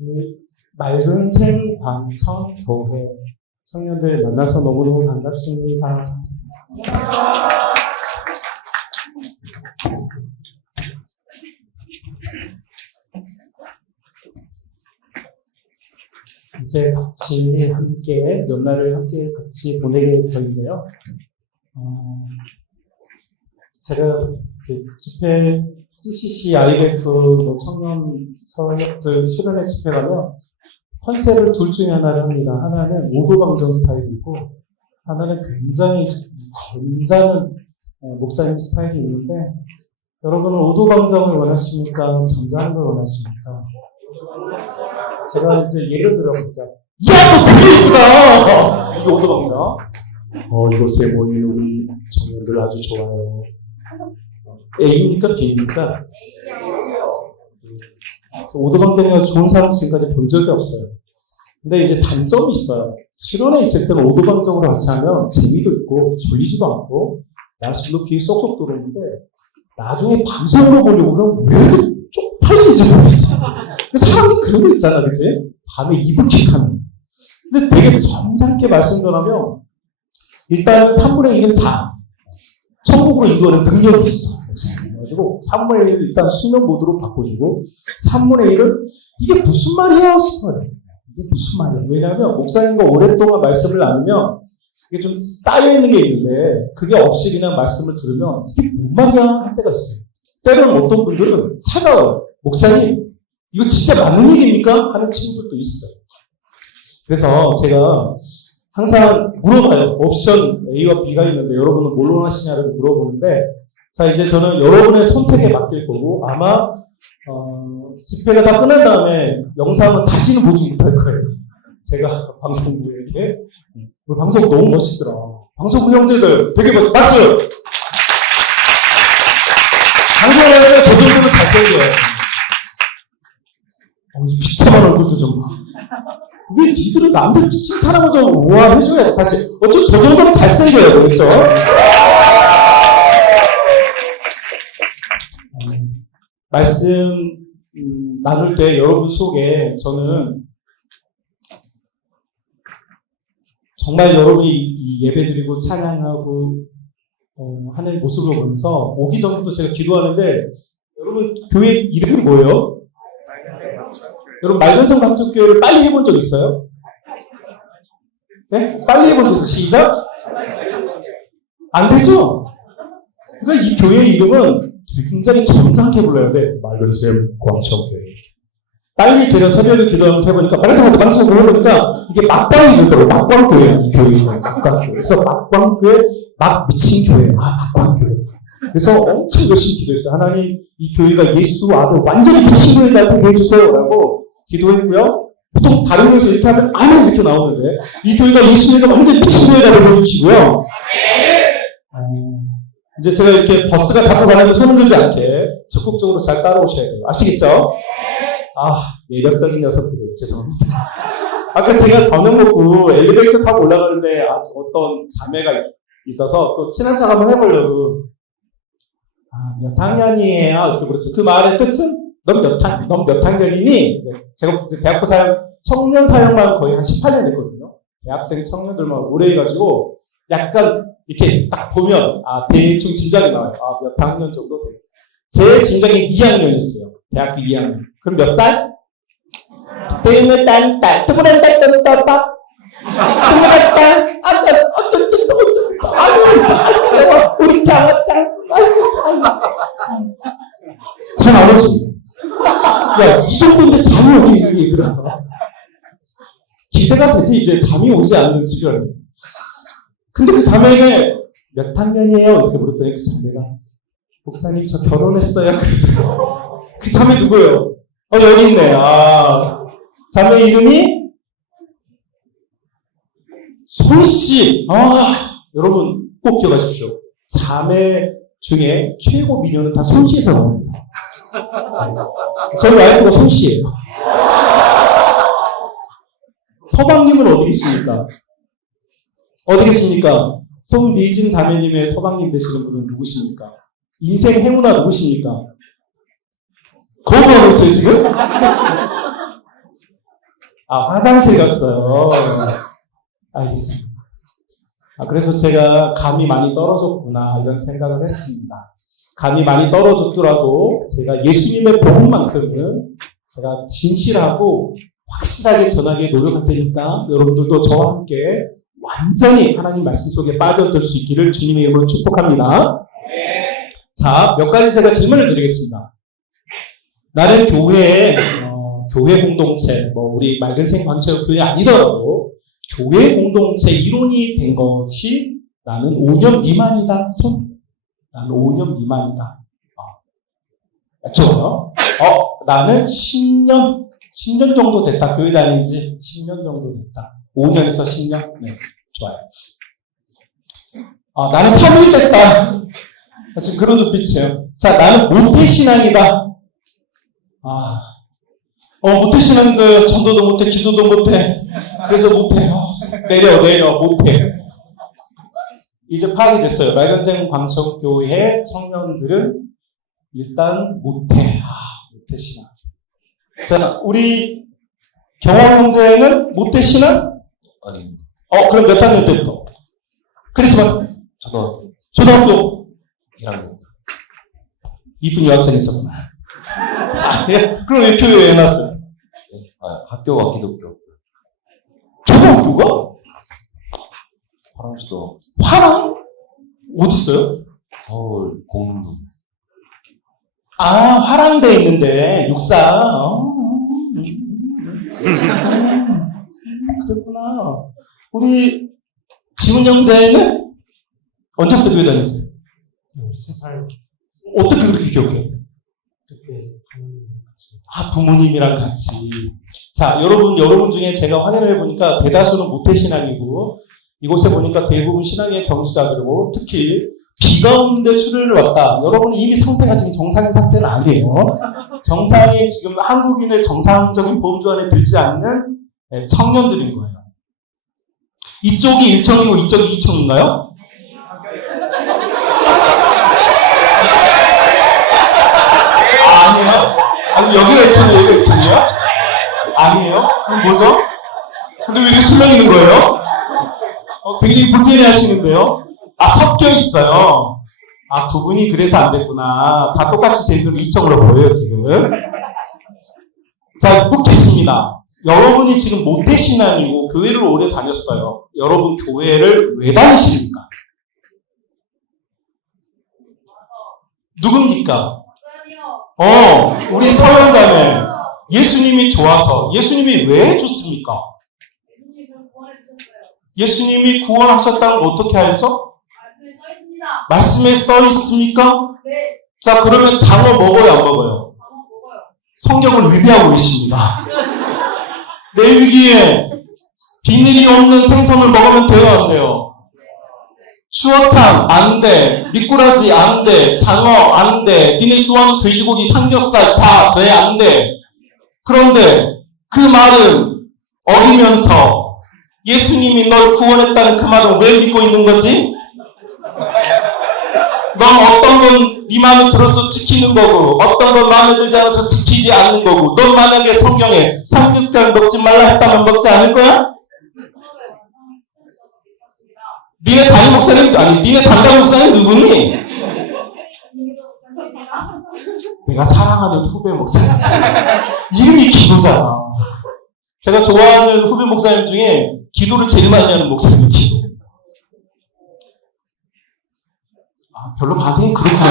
우리 맑은 생광천교회 청년들 만나서 너무너무 반갑습니다. 이제 같이 함께 연날을 함께 같이 보내게 되는데요. 제가 그 집회 CCC, IBF 청년 서울역들 수련회 집회 가면 컨셉을 둘 중에 하나를 합니다. 하나는 오도방정 스타일이고 하나는 굉장히 점잖은 목사님 스타일이 있는데, 여러분은 오도방정을 원하십니까? 점잖은 걸 원하십니까? 제가 이제 예를 들어볼게요. 야, 너 되게 예쁘다! 이게 오도방정. 이곳에 모인 우리 청년들 아주 좋아요. A입니까? B입니까? 오도방정이 좋은 사람 지금까지 본 적이 없어요. 근데 이제 단점이 있어요. 실온에 있을 때는 오도방정으로 같이 하면 재미도 있고 졸리지도 않고 말씀도 귀에 쏙쏙 들어오는데, 나중에 방송으로 보려고는 왜 이렇게 쪽팔리는지 모르겠어요. 사람이 그런 거 있잖아, 그치? 밤에 이불킥하는. 근데 되게 점잖게 말씀 전하면 일단 3분의 1은 자. 천국으로 인도하는 능력이 있어. 그래가지고 3분의 1을 일단 수면 모드로 바꿔주고 3분의 1을 이게 무슨 말이야 싶어요. 이게 무슨 말이야. 왜냐하면 목사님과 오랫동안 말씀을 나누면 이게 좀 쌓여있는 게 있는데 그게 없이 그냥 말씀을 들으면 이게 뭔 말이야 할 때가 있어요. 때로는 어떤 분들은 찾아와요. 목사님 이거 진짜 맞는 얘기입니까? 하는 친구들도 있어요. 그래서 제가 항상 물어봐요. 옵션 A와 B가 있는데 여러분은 뭘로 원하시냐를 물어보는데, 자 이제 저는 여러분의 선택에 맡길 거고 아마 집회가 다 끝난 다음에 영상은 다시는 보지 못할 거예요. 제가 방송부에게 우리 방송부 너무 멋있더라. 방송부 형제들 되게 멋있어. 박수! 방송을 하면 저 정도는 잘생겨요. 이 비참한 얼굴도 좀 봐. 왜 니들은 남들 칭찬하고 좀 우아해줘야 돼. 다시. 어차피 저 정도면 잘생겨요. 그렇죠? 말씀 나눌 때 여러분 속에 저는 정말 여러분이 이 예배 드리고 찬양하고 하는 모습을 보면서 오기 전부터 제가 기도하는데, 여러분 교회 이름이 뭐예요? 여러분 맑은성 광천교회를 빨리 해본 적 있어요? 네? 빨리 해본 적 있어요? 시작? 안 되죠? 그러니까 이 교회 이름은 굉장히 점잖게 불러야 돼. 맑은샘 광천교회. 빨리 제가 새벽에 기도하면서 해보니까 말씀을 해보니까 이게 막광이 되더라고요. 막광교회야, 이 교회가. 막광교회. 그래서 막광교회, 막 미친 교회. 막광교회. 그래서 엄청 열심히 기도했어요. 하나님, 이 교회가 예수 아들 완전히 미친 교회가 되게 해주세요. 라고 기도했고요. 보통 다른 교회에서 이렇게 하면 아멘 이렇게 나오는데, 이 교회가 예수님과 완전히 미친 교회가 되게 해주시고요. 이제 제가 이렇게 버스가 자꾸 가는데 손을 들지 않게 적극적으로 잘 따라오셔야 돼요. 아시겠죠? 매력적인 녀석들이에요. 죄송합니다. 아까 제가 저녁 먹고 엘리베이터 타고 올라가는데 어떤 자매가 있어서 또 친한 척 한번 해보려고 몇 학년이에요? 이렇게 물었어요. 그 말의 뜻은 넌 몇 학년이니? 제가 대학교 사역, 청년 사역만 거의 한 18년 했거든요. 대학생 청년들만 오래 해가지고 약간 이렇게 딱 보면 대충 짐작이 나와요. 몇 학년 정도 돼요. 제 짐작이 2학년이었어요. 대학교 2학년. 그럼 몇 살? 때문에 딸, 뜨거운 딸, 우리 장어딸, 잘 안 오지? 야, 이 정도인데 잠이 오니, 이 얘들아. 기대가 되지, 이제 잠이 오지 않는 지금. 근데 그 자매에게 몇 학년이에요? 이렇게 물었더니 그 자매가, 목사님, 저 결혼했어요. 그러더라고요. 그 자매 누구예요? 여기 있네. 자매 이름이 손씨. 여러분 꼭 기억하십시오. 자매 중에 최고 미녀는 다 손씨에서 나옵니다. 저희 와이프가 손씨예요. 서방님은 어디 계십니까? 어디 계십니까? 송미진 자매님의 서방님 되시는 분은 누구십니까? 인생 행운아 누구십니까? 거부하고 있어요 지금? 아, 화장실 갔어요. 알겠습니다. 그래서 제가 감이 많이 떨어졌구나 이런 생각을 했습니다. 감이 많이 떨어졌더라도 제가 예수님의 복음만큼은 제가 진실하고 확실하게 전하기에 노력할 테니까 여러분들도 저와 함께 완전히 하나님 말씀 속에 빠져들 수 있기를 주님의 이름으로 축복합니다. 자, 몇 가지 제가 질문을 드리겠습니다. 나는 교회 공동체, 우리 맑은생 관체가 교회 아니더라도 교회 공동체 이론이 된 것이 나는 5년 미만이다. 나는 5년 미만이다. 맞죠? 나는 10년 정도 됐다. 교회 다닌 지 10년 정도 됐다. 5년에서 10년? 네, 좋아요. 나는 3일 됐다. 지금 그런 눈빛이에요. 자, 나는 모태신앙이다. 모태신앙도 전도도 못해, 기도도 못해. 그래서 못해. 내려, 못해. 이제 파악이 됐어요. 맑은생 광천교회 청년들은 일단 못해. 모태신앙. 자, 우리 경원 형제는 모태신앙? 아닙니다. 그럼 몇 학년 때부터? 크리스마스? 초등학교? 1학년. 이쁜 여학생이 있었구나. 그럼 왜 교회에 해놨어요? 학교가 기독교. 초등학교가? 화랑초등. 화랑? 어디 있어요? 서울 공릉동. 화랑대에 있는데 육사. 그랬구나. 우리 지훈 형제는 언제부터 교회 다녔어요? 13살. 어떻게 그렇게 기억해요? 그때 부모님이랑 같이. 자, 여러분 중에 제가 확인을 해보니까 대다수는 모태신앙이고, 이곳에 보니까 대부분 신앙의 경지자들이고, 특히 비가 오는데 수련을 왔다. 여러분은 이미 상태가 지금 정상인 상태는 아니에요. 정상이 지금 한국인의 정상적인 범주 안에 들지 않는 청년들인 거예요. 이쪽이 1청이고 이쪽이 2청인가요? 아니에요? 여기가 1청이에요? 여기가 2청이에요? 아니에요? 그럼 뭐죠? 근데 왜 이렇게 술렁이는 거예요? 굉장히 불편해 하시는데요? 섞여 있어요. 구분이 그래서 안 됐구나. 다 똑같이 제 눈으로 2청으로 보여요, 지금. 자, 묻겠습니다. 여러분이 지금 모태신앙이고 교회를 오래 다녔어요. 여러분 교회를 왜 다니십니까? 누굽니까? 우리 서영자매. 예수님이 좋아서. 예수님이 왜 좋습니까? 예수님이 구원하셨다는 걸 어떻게 알죠? 말씀에 써 있습니까? 네. 자, 그러면 장어 먹어요, 안 먹어요? 성경을 위배하고 계십니다. 내 위기에 비늘이 없는 생선을 먹으면 돼요, 안 돼요? 추어탕 안 돼, 미꾸라지 안 돼, 장어 안 돼, 니네 좋아하는 돼지고기 삼겹살 다 돼, 안 돼. 그런데 그 말은 어기면서 예수님이 널 구원했다는 그 말은 왜 믿고 있는 거지? 넌 어떤 건 네 마음에 들어서 지키는 거고 어떤 건 마음에 들지 않아서 지키지 않는 거고 넌 만약에 성경에 삼겹살 먹지 말라 했다면 먹지 않을 거야? 니네 담임 목사님 니네 담당 목사님 누구니? 내가 사랑하는 후배 목사님 이름이 기도잖아. 제가 좋아하는 후배 목사님 중에 기도를 제일 많이 하는 목사님이 기도. 별로 반응이 그렇구나.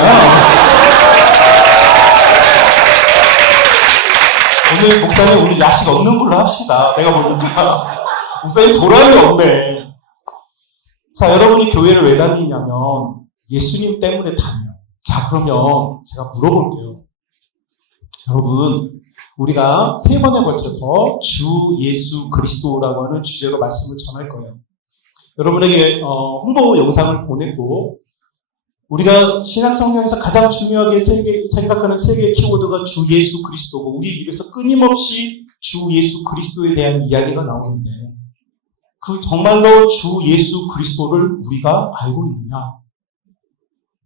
오늘 목사님 오늘 야식 없는 걸로 합시다. 내가 보니까 목사님 도란이 없네. 자, 여러분이 교회를 왜 다니냐면 예수님 때문에 다녀요. 자, 그러면 제가 물어볼게요. 여러분, 우리가 3번에 걸쳐서 주 예수 그리스도라고 하는 주제로 말씀을 전할 거예요. 여러분에게 홍보 영상을 보냈고 우리가 신약 성경에서 가장 중요하게 생각하는 세 개의 키워드가 주 예수 그리스도고 우리 입에서 끊임없이 주 예수 그리스도에 대한 이야기가 나오는데 그 정말로 주 예수 그리스도를 우리가 알고 있느냐?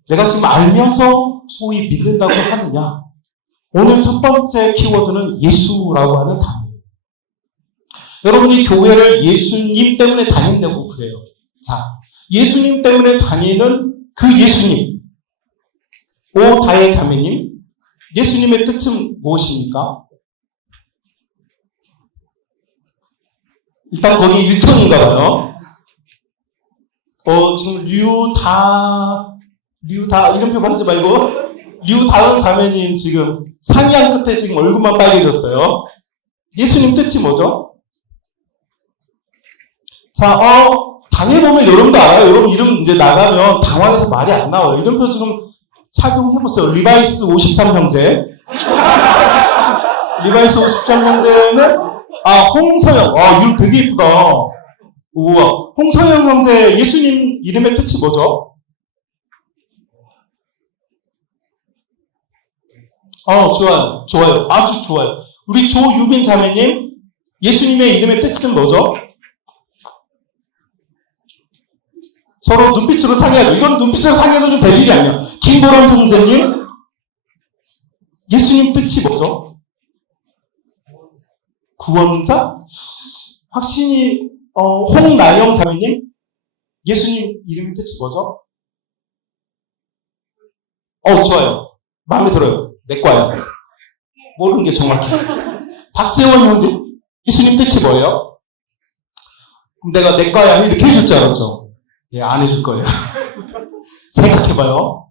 내가 지금 알면서 소위 믿는다고 하느냐? 오늘 첫 번째 키워드는 예수라고 하는 단어예요. 여러분이 교회를 예수님 때문에 다닌다고 그래요. 자, 예수님 때문에 다니는 그 예수님, 오 다의 자매님, 예수님의 뜻은 무엇입니까? 일단 거기 일천인가 봐요. 지금 류다 이름표 바르지 말고 류다은 자매님 지금 상의한 끝에 지금 얼굴만 빨개졌어요. 예수님 뜻이 뭐죠? 자, 당해보면 여러분도 알아요. 여러분 이름 이제 나가면 당황해서 말이 안 나와요. 이름표 지금 착용해보세요. 리바이스 53형제. 리바이스 53형제는, 홍서영. 이름 되게 이쁘다. 우와. 홍서영 형제 예수님 이름의 뜻이 뭐죠? 좋아요. 좋아요. 아주 좋아요. 우리 조유빈 자매님, 예수님의 이름의 뜻은 뭐죠? 서로 눈빛으로 상의하죠. 이건 눈빛으로 상의해도 좀 될 일이 아니야. 김보람 형제님, 예수님 뜻이 뭐죠? 구원자? 확신이, 홍나영 자매님, 예수님 이름의 뜻이 뭐죠? 좋아요. 마음에 들어요. 내과요. 모르는 게 정확해. 박세원 형제, 예수님 뜻이 뭐예요? 그럼 내가 내과야 이렇게 해줄 줄 알았죠? 예, 안 해줄 거예요. 생각해봐요.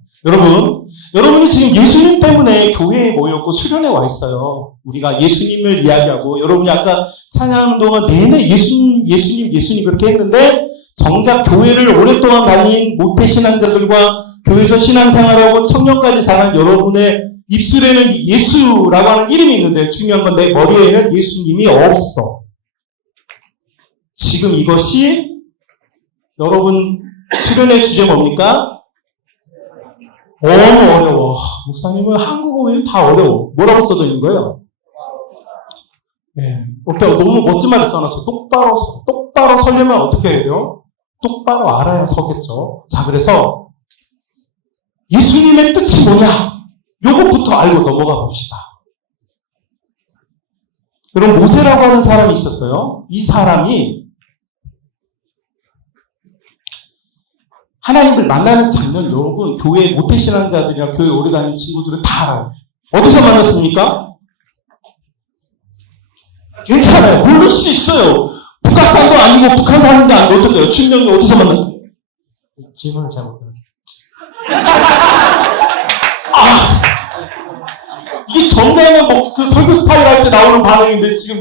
여러분이 지금 예수님 때문에 교회에 모였고 수련회 와 있어요. 우리가 예수님을 이야기하고, 여러분이 아까 찬양 동안 내내 예수님 그렇게 했는데, 정작 교회를 오랫동안 다닌 모태신앙자들과 교회에서 신앙생활하고 청년까지 자란 여러분의 입술에는 예수라고 하는 이름이 있는데, 중요한 건 내 머리에는 예수님이 없어. 지금 이것이 여러분 수련의 주제 뭡니까? 너무 어려워. 목사님은 한국어 왜 다 어려워? 뭐라고 써져 있는 거예요? 네. 너무 멋진 말을 써놨어. 똑바로 서려면 어떻게 해야 돼요? 똑바로 알아야 서겠죠. 자, 그래서 예수님의 뜻이 뭐냐? 요것부터 알고 넘어가 봅시다. 여러분, 모세라고 하는 사람이 있었어요. 이 사람이 하나님을 만나는 장면, 여러분, 교회 모태신앙자들이나 교회 오래 다니는 친구들은 다 알아요. 어디서 만났습니까? 괜찮아요. 모를 수 있어요. 북한사람도 아니고 북한 사람도 아니고 어떻게 해요? 친명이 어디서 만났어요? 질문을 잘못 들었어요. 이게 정당한 그 설교 스타일 할 때 나오는 반응인데, 지금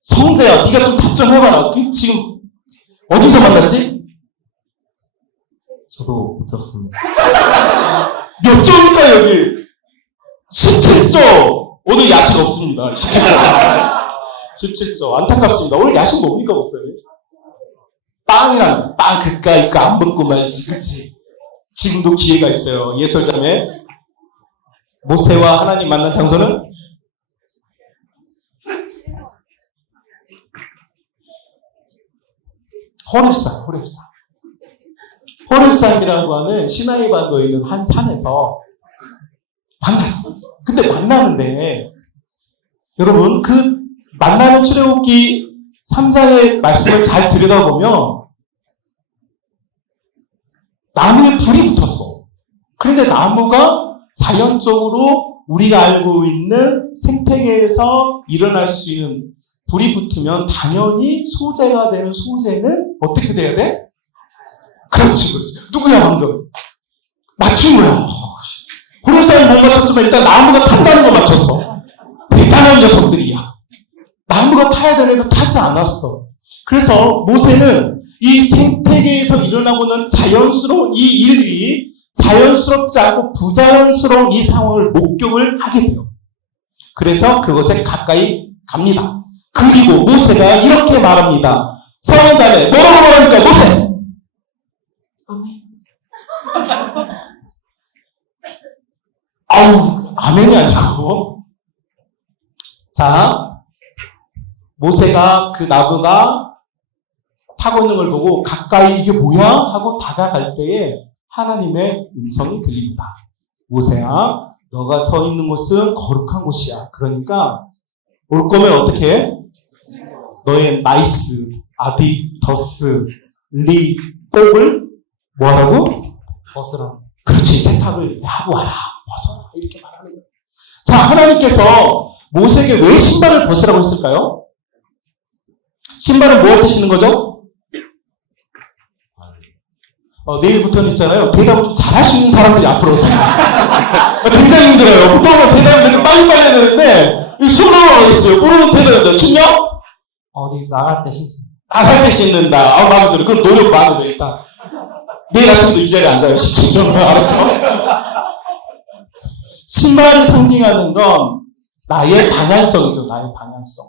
성재야, 네가 좀 답정해봐라. 지금 어디서 만났지? 저도 못 들었습니다. 몇 조입니까, 여기? 17조! 오늘 야식 없습니다. 17조. 17조. 안타깝습니다. 오늘 야식 뭡니까, 목사님? 빵이랑, 빵 그까이 거 안 먹고 말지, 그치? 지금도 기회가 있어요. 예설자매. 모세와 하나님 만난 장소는? 호렙산. 호렙산이라고 하는 시나이 반도에 있는 한 산에서 만났어. 근데 만나는데, 여러분, 그 만나는 출애굽기 3장의 말씀을 잘 들여다보면 나무에 불이 붙었어. 그런데 나무가 자연적으로 우리가 알고 있는 생태계에서 일어날 수 있는, 불이 붙으면 당연히 소재가 되는 소재는 어떻게 돼야 돼? 그렇지. 누구야, 방금? 맞춘 거야. 호렙산이 못 맞췄지만 일단 나무가 탄다는 거 맞췄어. 대단한 녀석들이야. 나무가 타야 되는데 타지 않았어. 그래서 모세는 이 생태계에서 일어나고는 자연스러운 이 일이 자연스럽지 않고 부자연스러운 이 상황을 목격을 하게 돼요. 그래서 그것에 가까이 갑니다. 그리고 모세가 이렇게 말합니다. 사원자매, 뭐라고 말합니까, 모세? 아멘이 아니고. 자, 모세가 그 나무가 타고 있는 걸 보고 가까이 이게 뭐야? 하고 다가갈 때에 하나님의 음성이 들립니다. 모세야, 너가 서 있는 곳은 거룩한 곳이야. 그러니까 올 거면 어떻게 해? 너의 나이스, 아디더스, 리, 뽕을 뭐하라고? 벗으라. 그렇지, 세탁을 하고 와라, 벗어라, 이렇게 말하는 거예요. 자, 하나님께서 모세에게 왜 신발을 벗으라고 했을까요? 신발은 뭐 하시는 거죠? 내일부터는 있잖아요. 대답을 좀 잘할 수 있는 사람들이 앞으로 오세요. 굉장히 힘들어요. 보통은 대답을 되게 빨리빨리 해야 되는데, 손으로 하고 있어요. 물어 못해야 되는데, 춘영? 어디 나갈 때 신습니다. 나갈 때 신는다. 마음에 들어. 그럼 노력 마음에 들어, 일단. 내일 아침도 이 자리에 앉아요. 10초 전으로. 알았죠? 신발이 상징하는 건 나의 방향성이죠. 나의 방향성.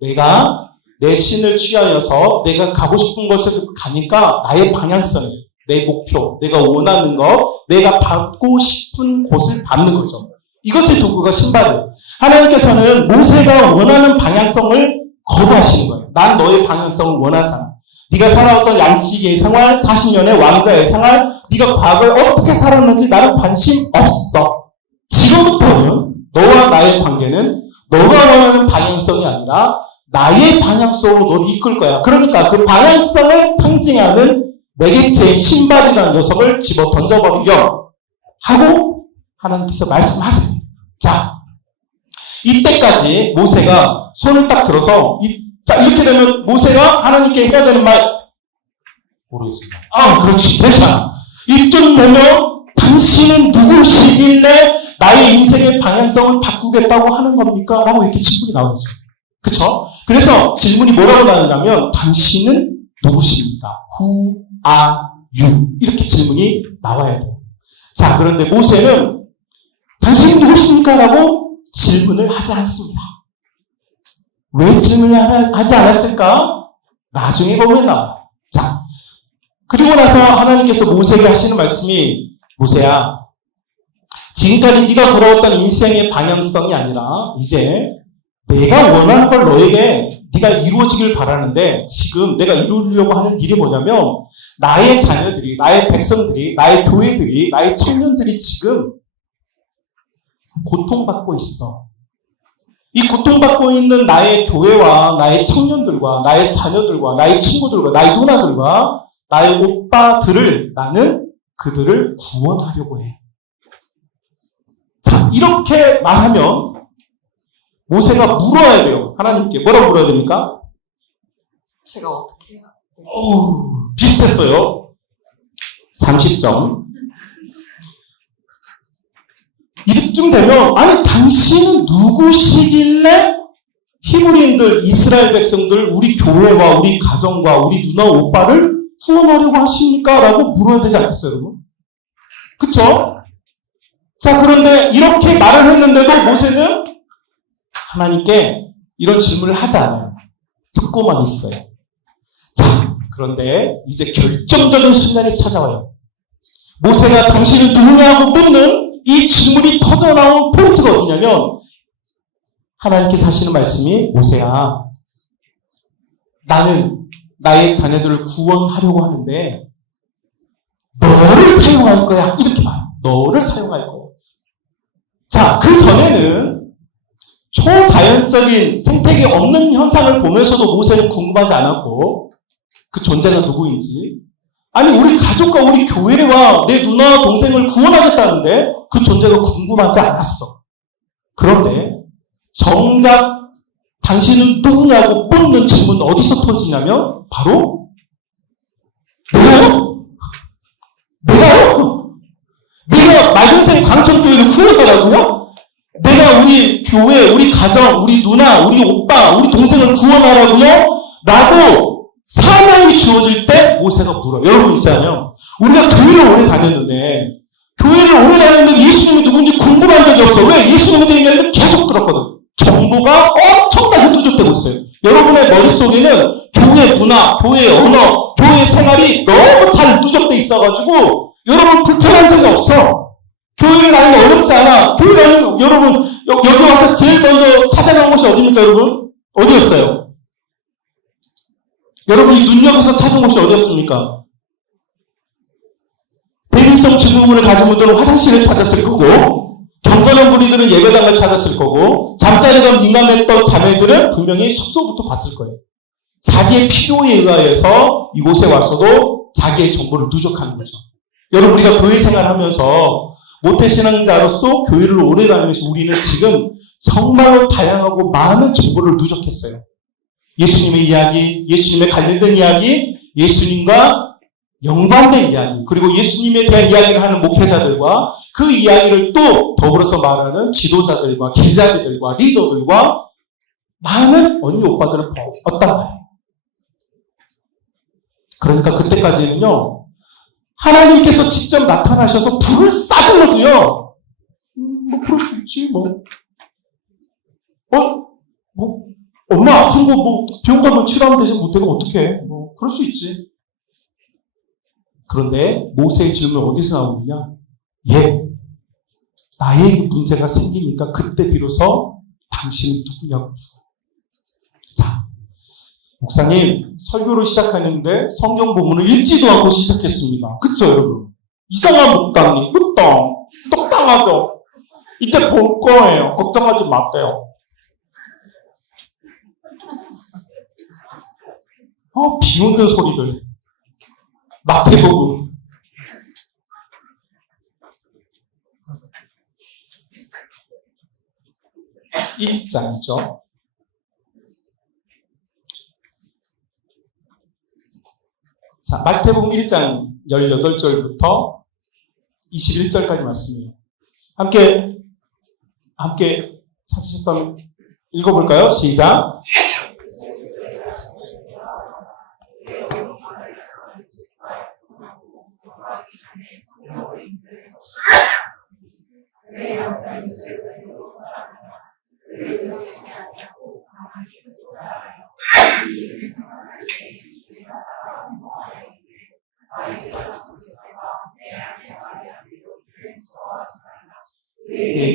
내가 내 신을 취하여서 내가 가고 싶은 곳을 가니까 나의 방향성이에요. 내 목표, 내가 원하는 것, 내가 받고 싶은 곳을 밟는 거죠. 이것의 도구가 신발이에요. 하나님께서는 모세가 원하는 방향성을 거부하시는 거예요. 난 너의 방향성을 원하잖아. 네가 살아왔던 양치기의 생활, 40년의 왕자의 생활, 네가 과거에 어떻게 살았는지 나는 관심 없어. 지금부터는 너와 나의 관계는 너가 원하는 방향성이 아니라 나의 방향성으로 너를 이끌 거야. 그러니까 그 방향성을 상징하는 매개체의 신발이라는 녀석을 집어 던져버리려 하고 하나님께서 말씀하세요. 자, 이때까지 모세가 손을 딱 들어서 자, 이렇게 되면 모세가 하나님께 해야 되는 말 모르겠습니다. 그렇지, 괜찮아. 이쯤 되면 당신은 누구시길래 나의 인생의 방향성을 바꾸겠다고 하는 겁니까? 라고 이렇게 질문이 나오죠. 그쵸? 그래서 질문이 뭐라고 나오냐면 당신은 누구십니까? Who are you? 이렇게 질문이 나와야 돼요. 자, 그런데 모세는 당신이 누구십니까? 라고 질문을 하지 않습니다. 왜 질문을 하지 않았을까? 나중에 보면 나와요. 자, 그리고 나서 하나님께서 모세에게 하시는 말씀이 모세야, 지금까지 네가 걸어왔던 인생의 방향성이 아니라 이제 내가 원하는 걸 너에게 네가 이루어지길 바라는데 지금 내가 이루려고 하는 일이 뭐냐면 나의 자녀들이, 나의 백성들이, 나의 교회들이, 나의 청년들이 지금 고통받고 있어. 이 고통받고 있는 나의 교회와 나의 청년들과 나의 자녀들과 나의 친구들과 나의 누나들과 나의 오빠들을 나는 그들을 구원하려고 해. 자, 이렇게 말하면 모세가 물어야 돼요. 하나님께. 뭐라고 물어야 됩니까? 제가 어떻게 해야 돼요? 비슷했어요. 30점. 이쯤 되면 아니 당신은 누구시길래 히브리인들, 이스라엘 백성들, 우리 교회와 우리 가정과 우리 누나 오빠를 구원하려고 하십니까? 라고 물어야 되지 않겠어요, 여러분? 그쵸? 자, 그런데 이렇게 말을 했는데도 모세는 하나님께 이런 질문을 하지 않아요. 듣고만 있어요. 자, 그런데 이제 결정적인 순간이 찾아와요. 모세가 당신은 누구냐고 묻는 이 질문이 터져나온 포인트가 어디냐면 하나님께서 하시는 말씀이 모세야, 나는 나의 자녀들을 구원하려고 하는데 너를 사용할 거야. 이렇게 말해요. 너를 사용할 거야. 자, 그 전에는 초자연적인 생태계 없는 현상을 보면서도 모세는 궁금하지 않았고 그 존재가 누구인지, 아니 우리 가족과 우리 교회와 내 누나 동생을 구원하겠다는데 그 존재가 궁금하지 않았어. 그런데 정작 당신은 누구냐고 묻는 질문은 어디서 터지냐면 바로 내가요? 내가 말년생 광천교회를 구원하라고요? 내가 우리 교회, 우리 가정, 우리 누나, 우리 오빠, 우리 동생을 구원하라고요? 라고 사명이 주어질 때 모세가 물어요. 여러분 있잖아요. 우리가 교회를 오래 다녔는데 예수님이 누군지 궁금한 적이 없어. 왜? 예수님에 대한 이야기를 계속 들었거든. 정보가 엄청나게 누적되고 있어요. 여러분의 머릿속에는 교회 문화, 교회 언어, 교회 생활이 너무 잘 누적돼 있어가지고 여러분 불편한 적이 없어. 교회를 다니면 어렵지 않아. 교회 다니면 여러분 여기 와서 제일 먼저 찾아간 곳이 어디입니까, 여러분? 어디였어요? 여러분이 눈여겨서 찾은 곳이 어디였습니까? 대리성 증후군을 가진 분들은 화장실을 찾았을 거고, 경건한 무리들은 예배당을 찾았을 거고, 잠자리가 민감했던 자매들은 분명히 숙소부터 봤을 거예요. 자기의 필요에 의해서 이곳에 와서도 자기의 정보를 누적하는 거죠. 여러분, 우리가 교회 생활하면서 모태신앙자로서 교회를 오래 다니면서 우리는 지금 정말로 다양하고 많은 정보를 누적했어요. 예수님의 이야기, 예수님의 관련된 이야기, 예수님과 연관된 이야기, 그리고 예수님에 대한 이야기를 하는 목회자들과 그 이야기를 또 더불어서 말하는 지도자들과 기자들과 리더들과 많은 언니 오빠들을 얻단 말이에요. 그러니까 그때까지는요, 하나님께서 직접 나타나셔서 불을 싸질러도요, 뭐 그럴 수 있지, 엄마 아픈 거 병원 가면 치료하면 되지 못해가 어떡해, 그럴 수 있지. 그런데 모세의 질문이 어디서 나오느냐? 나에게 문제가 생기니까 그때 비로소 당신은 누구냐고. 자, 목사님, 설교를 시작하는데 성경 본문을 읽지도 않고 시작했습니다. 그쵸, 여러분? 이상한 목당님, 똑당하죠? 이제 볼 거예요. 걱정하지 마세요. 비웃는 소리들. 마태복음. (1장이죠) 자, 마태복음 1장 18절부터 21절까지 말씀이에요. 함께 찾으셨다면 읽어볼까요? 시작.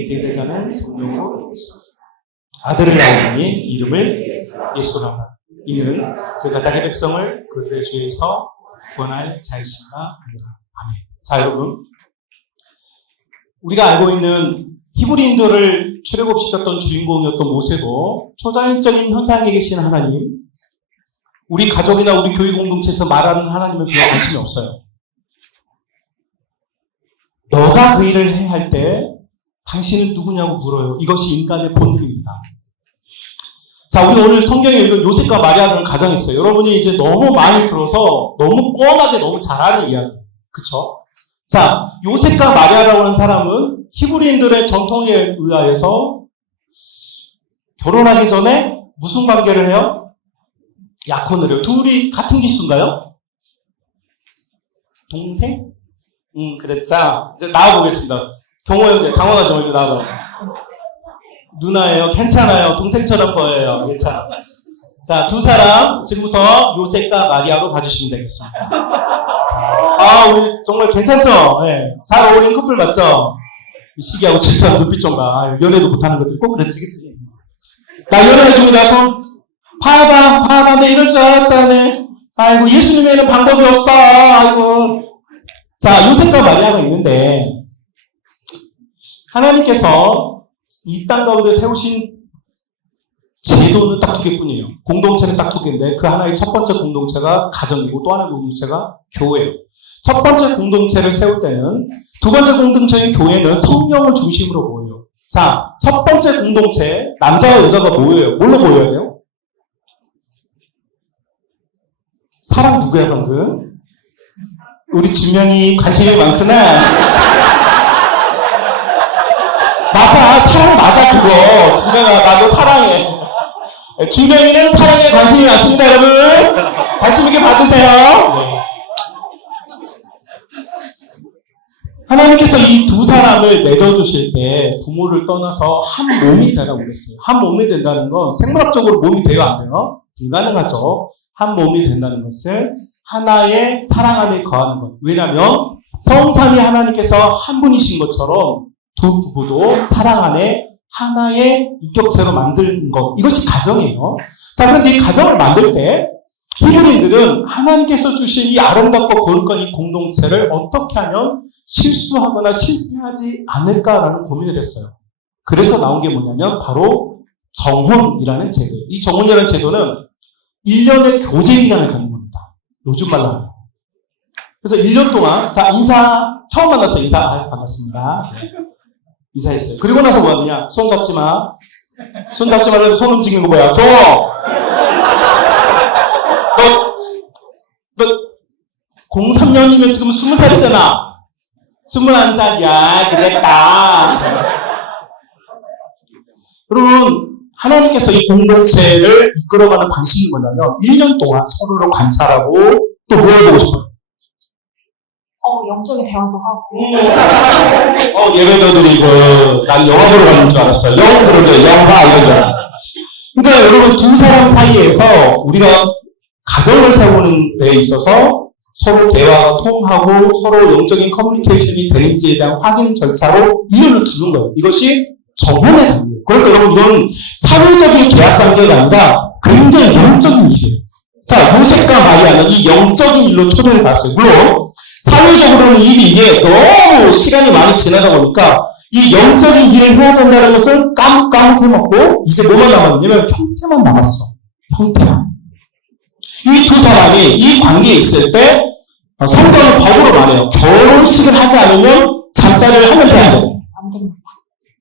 대대자는 성령으로 아들을 낳으니 이름을 예수라 하라. 이는 그가 자기 백성을 그들의 죄에서 구원할 자이신가 아니라. 아멘. 자, 여러분, 우리가 알고 있는 히브리인들을 출애굽시켰던 주인공이었던 모세도 초자연적인 현상에 계신 하나님, 우리 가족이나 우리 교회 공동체에서 말하는 하나님에 별로 관심이 없어요. 너가 그 일을 해야 할 때 당신은 누구냐고 물어요. 이것이 인간의 본능입니다. 자, 우리 오늘 성경에 읽은 요셉과 마리아라는 가정이 있어요. 여러분이 이제 너무 많이 들어서 너무 뻔하게 너무 잘 아는 이야기. 그쵸? 자, 요셉과 마리아라고 하는 사람은 히브리인들의 전통에 의하여서 결혼하기 전에 무슨 관계를 해요? 약혼을 해요. 둘이 같은 기수인가요? 동생? 그랬자. 이제 나와보겠습니다. 경호 형제, 당황하지 말고 나와봐. 누나예요. 괜찮아요. 동생처럼 보여요. 괜찮아. 자, 두 사람 지금부터 요셉과 마리아로 봐주시면 되겠습니다. 우리 정말 괜찮죠? 네. 잘 어울린 커플 맞죠? 이 시기하고 질투하는 눈빛 좀 봐. 연애도 못하는 것들 꼭 그렇지, 그치? 나 연애해주고 나 손 파봐, 내 이럴 줄 알았다네. 아이고, 예수님에는 방법이 없어. 아이고. 자, 요셉과 마리아가 있는데, 하나님께서 이 땅 가운데 세우신 제도는 딱 두 개뿐이에요. 공동체는 딱 두 개인데, 그 하나의 첫 번째 공동체가 가정이고, 또 하나의 공동체가 교회예요. 첫 번째 공동체를 세울 때는, 두 번째 공동체인 교회는 성령을 중심으로 모여요. 자, 첫 번째 공동체, 남자와 여자가 모여요. 뭘로 모여야 돼요? 사랑 누구야, 방금? 우리 준명이 관심이 많구나. 맞아, 사랑 맞아, 그거. 준명아, 나도 사랑해. 준명이는 사랑에 관심이 많습니다, 여러분. 관심 있게 봐주세요. 네. 하나님께서 이 두 사람을 맺어주실 때 부모를 떠나서 한 몸이 되라고 그랬어요. 한 몸이 된다는 건 생물학적으로 몸이 돼요, 안 돼요? 불가능하죠. 한 몸이 된다는 것은 하나의 사랑 안에 거하는 것. 왜냐하면 성삼위 하나님께서 한 분이신 것처럼 두 부부도 사랑 안에 하나의 인격체로 만드는 것. 이것이 가정이에요. 자, 그런데 이 가정을 만들 때 히브리인들은 하나님께서 주신 이 아름답고 거룩한 이 공동체를 어떻게 하면 실수하거나 실패하지 않을까라는 고민을 했어요. 그래서 나온 게 뭐냐면 바로 정혼이라는 제도예요. 이 정혼이라는 제도는 1년의 교제 기간을 갖는 겁니다. 요즘 말로 하면. 그래서 1년 동안, 자, 처음 만나서 반갑습니다. 네. 인사했어요. 그리고 나서 뭐 하느냐? 손 잡지 마. 손 잡지 말라도 손 움직이는 거 뭐야? 너 03년이면 지금 20살이잖아. 21살이야. 그랬다. 여러분, 하나님께서 이 공동체를 이끌어가는 방식이 뭐냐면 1년 동안 서로를 관찰하고 또 뭐 해보고 싶어요? 영적인 대화도 하고. 예배도 드리고 난 영화 보러 가는 줄 알았어요. 영화 보러 영화 이런 줄 알았어요. 그러니까 여러분 두 사람 사이에서 우리가 가정을 세우는 데 있어서 서로 대화가 통하고 서로 영적인 커뮤니케이션이 되는지에 대한 확인 절차로 1년을 두는 거예요. 이것이 정혼의 관계. 그러니까 여러분 이건 사회적인 계약 관계가 아니라 굉장히 영적인 일이에요. 자, 요셉과 마리아는 이 영적인 일로 초대를 받았어요. 물론 사회적으로는 이미 이게 너무 시간이 많이 지나다 보니까 이 영적인 일을 해야 된다는 것을 까먹게 먹고 이제 뭐만 남았냐면 형태만 남았어. 형태만. 이 두 사람이 이 관계에 있을 때 성경은 법으로 말해요. 결혼식을 하지 않으면 잠자리를 하면 돼야 돼. 안 됩니다.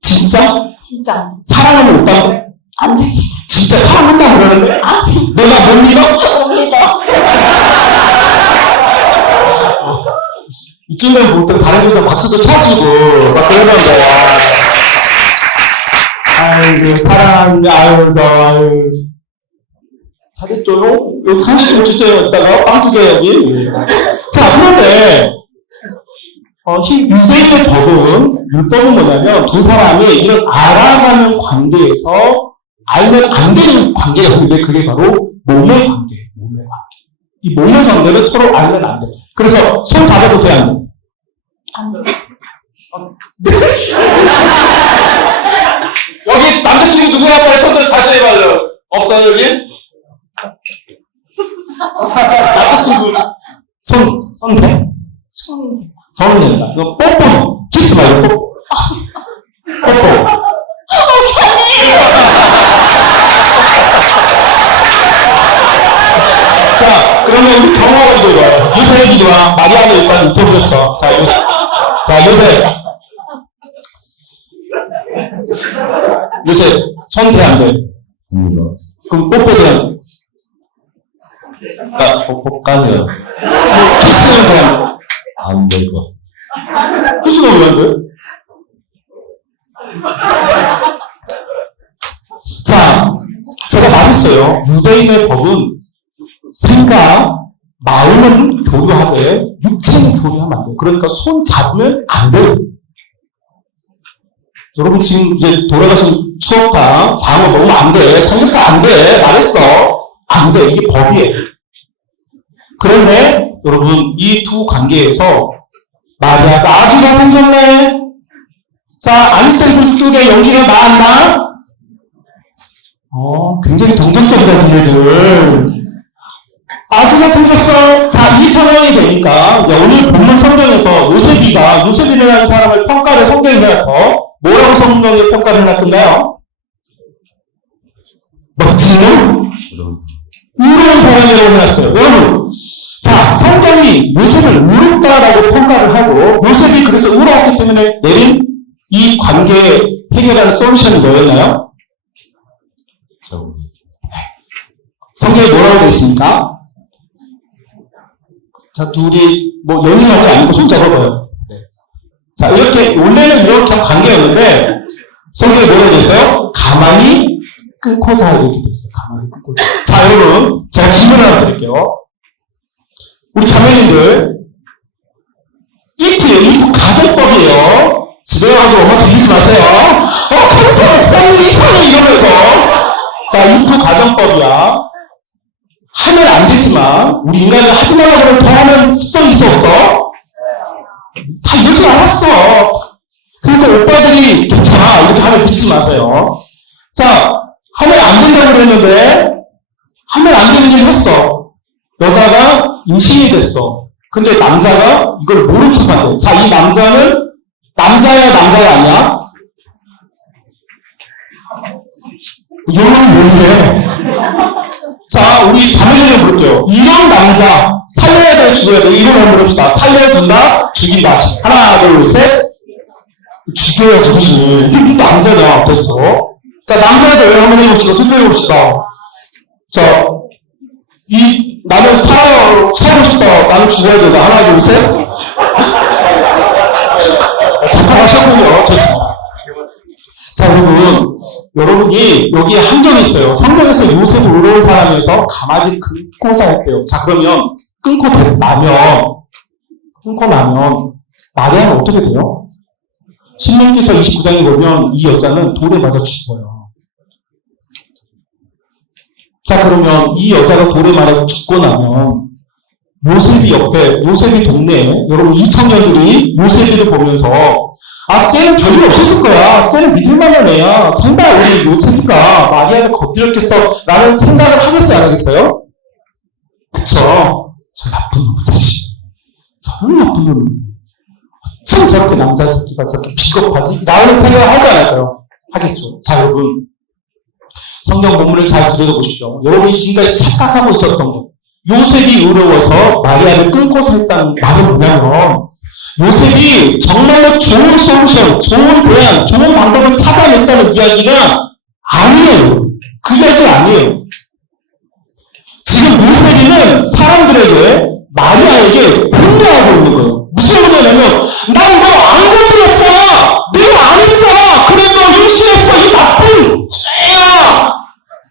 진짜? 진짜 안 됩니다. 사랑하는 오빠가 안 됩니다. 진짜 사랑한다고 그러는데 안 됩니다. 내가 못 믿어? 못 믿어. 이쯤 되면 볼 때 다른 교사 박수도 쳐주고 막 그러던데. 아이고 사랑하는 아유 잘했죠요? 여기 간식 좀 주제였다가 빵 두 개 여기. 자, 그런데 유대인의 율법은 뭐냐면 두 사람이 이런 알아가는 관계에서 알면 안 되는 관계가 있는데 그게 바로 몸의 관계예요. 몸의 관계. 이 몸의 관계를 서로 알면 안 돼. 그래서 손 잡아도 돼, 안 돼? 안 돼. 여기 남자친구 누구야? 빨리 손들 자주 해봐요. 없어요, 여기? 남자친구 손 대? 손 됩니다. 손은 된다. 이거 뽀뽀. 키스 말고 뽀뽀. 뽀뽀. 자, 그러면 경호가 이거 이거예요. 요새 이리 와. 마리아는 일단 인터뷰했어. 요새 손 대 안 돼? 그럼 뽀뽀 대 안 돼? 뽀뽀까지요. 키스는 돼 안 돼? 안 될 것 같습니다. 키스가 왜 안 돼? 자, 제가 말했어요. 유대인의 법은 생각, 마음은 교류하되 육체는 교류하면 안 돼요. 그러니까 손 잡으면 안 돼요. 여러분 지금 이제 돌아가신 추억당 장어 먹으면 안 돼. 삼겹살 안 돼. 말했어. 안 돼. 이게 법이에요. 그런데 여러분 이 두 관계에서 마리아가 아기가 생겼네. 자, 아니 때 굴뚝에 연기가 나왔나? 굉장히 동정적이다 니네들. 아기가 생겼어. 자, 이 상황이 되니까 오늘 본문 성경에서 요셉이라는 사람을 평가를 성경에 해서 뭐라고 성경에 평가를 해놨던가요? 멋진 놈? 의로운 사람이라고 해놨어요. 여러분, 자, 성경이 요셉을 의롭다라고 평가를 하고 요셉이 그래서 의로웠기 때문에 내린 이 관계 해결하는 솔루션이 뭐였나요? 성경에 뭐라고 되어 있습니까? 자, 둘이 뭐 연인한 게 아니고 손 잡아봐요. 네. 자, 이렇게 원래는 이렇게 관계였는데 성경에 뭐라고 되어 있어요? 가만히 끊고자 이렇게 되어 있어요. 가만히 끊고자. 자, 여러분, 제가 질문 하나 드릴게요. 우리 자매님들 if 가정법이에요. 집에 가서 엄마 들리지 마세요. 감사 목사님 이상해 이러면서. 자, if 가정법이야. 하면 안 되지만 우리 인간은 하지 말라고 그러면 더 하는 습성이 있어 없어? 다 이럴 줄 알았어. 그러니까 오빠들이 괜찮아 이렇게 하면 믿지 마세요. 자, 하면 안 된다고 그랬는데 하면 안 되는 일을 했어. 여자가 임신이 됐어. 근데 남자가 이걸 모른 척한대. 자, 이 남자는 남자가 아니야? 여론이 왜 이래? 자, 우리 부를게요. 이런 남자 살려야 돼 죽여야 돼 이걸 한번 해봅시다. 살려준다 죽인다. 하나 둘 셋. 죽여야지 그치. 이게 뭐 남자냐 됐어. 자 남자들 한번 해봅시다. 손들어봅시다. 자 나는 살고 싶다. 나는 죽어야 된다. 하나 둘 셋. 잠깐 하셨군요. 좋습니다. 자, 여러분이 여기에 함정이 있어요. 성경에서 요셉을 의로운 사람에서 가마지 끊고 살았대요. 자, 그러면 끊고 나면 마리아는 어떻게 돼요? 신명기서 29장에 보면 이 여자는 돌에 맞아 죽어요. 자, 그러면 이 여자가 돌에 맞아 죽고 나면 요셉이 동네에 여러분 이 청년들이 요셉이를 보면서 쟤는 별일 없었을 거야. 쟤는 믿을만한 애야. 설마 우리 요셉이가 마리아를 건드렸겠어? 라는 생각을 하겠어요? 안 하겠어요? 그쵸? 저 나쁜 놈의 자식. 저런 나쁜 놈. 어쩜 저렇게 남자 새끼가 저렇게 비겁하지? 라는 생각을 할까 안 할까요? 하겠죠. 자, 여러분. 성경 본문을 잘 들여다보십시오. 여러분이 지금까지 착각하고 있었던 것. 요셉이 의로워서 마리아를 끊고서 했다는 말은 뭐냐면 요셉이 정말로 좋은 솔루션, 좋은 대안, 좋은 방법을 찾아냈다는 이야기가 아니에요. 그 이야기 아니에요. 지금 요셉이는 사람들에게 마리아에게 분노하고 있는 거예요. 무슨 분노냐면 난 너 안 건드렸잖아. 내가 안 했잖아. 그래 너 임신했어. 이 나쁜 애야.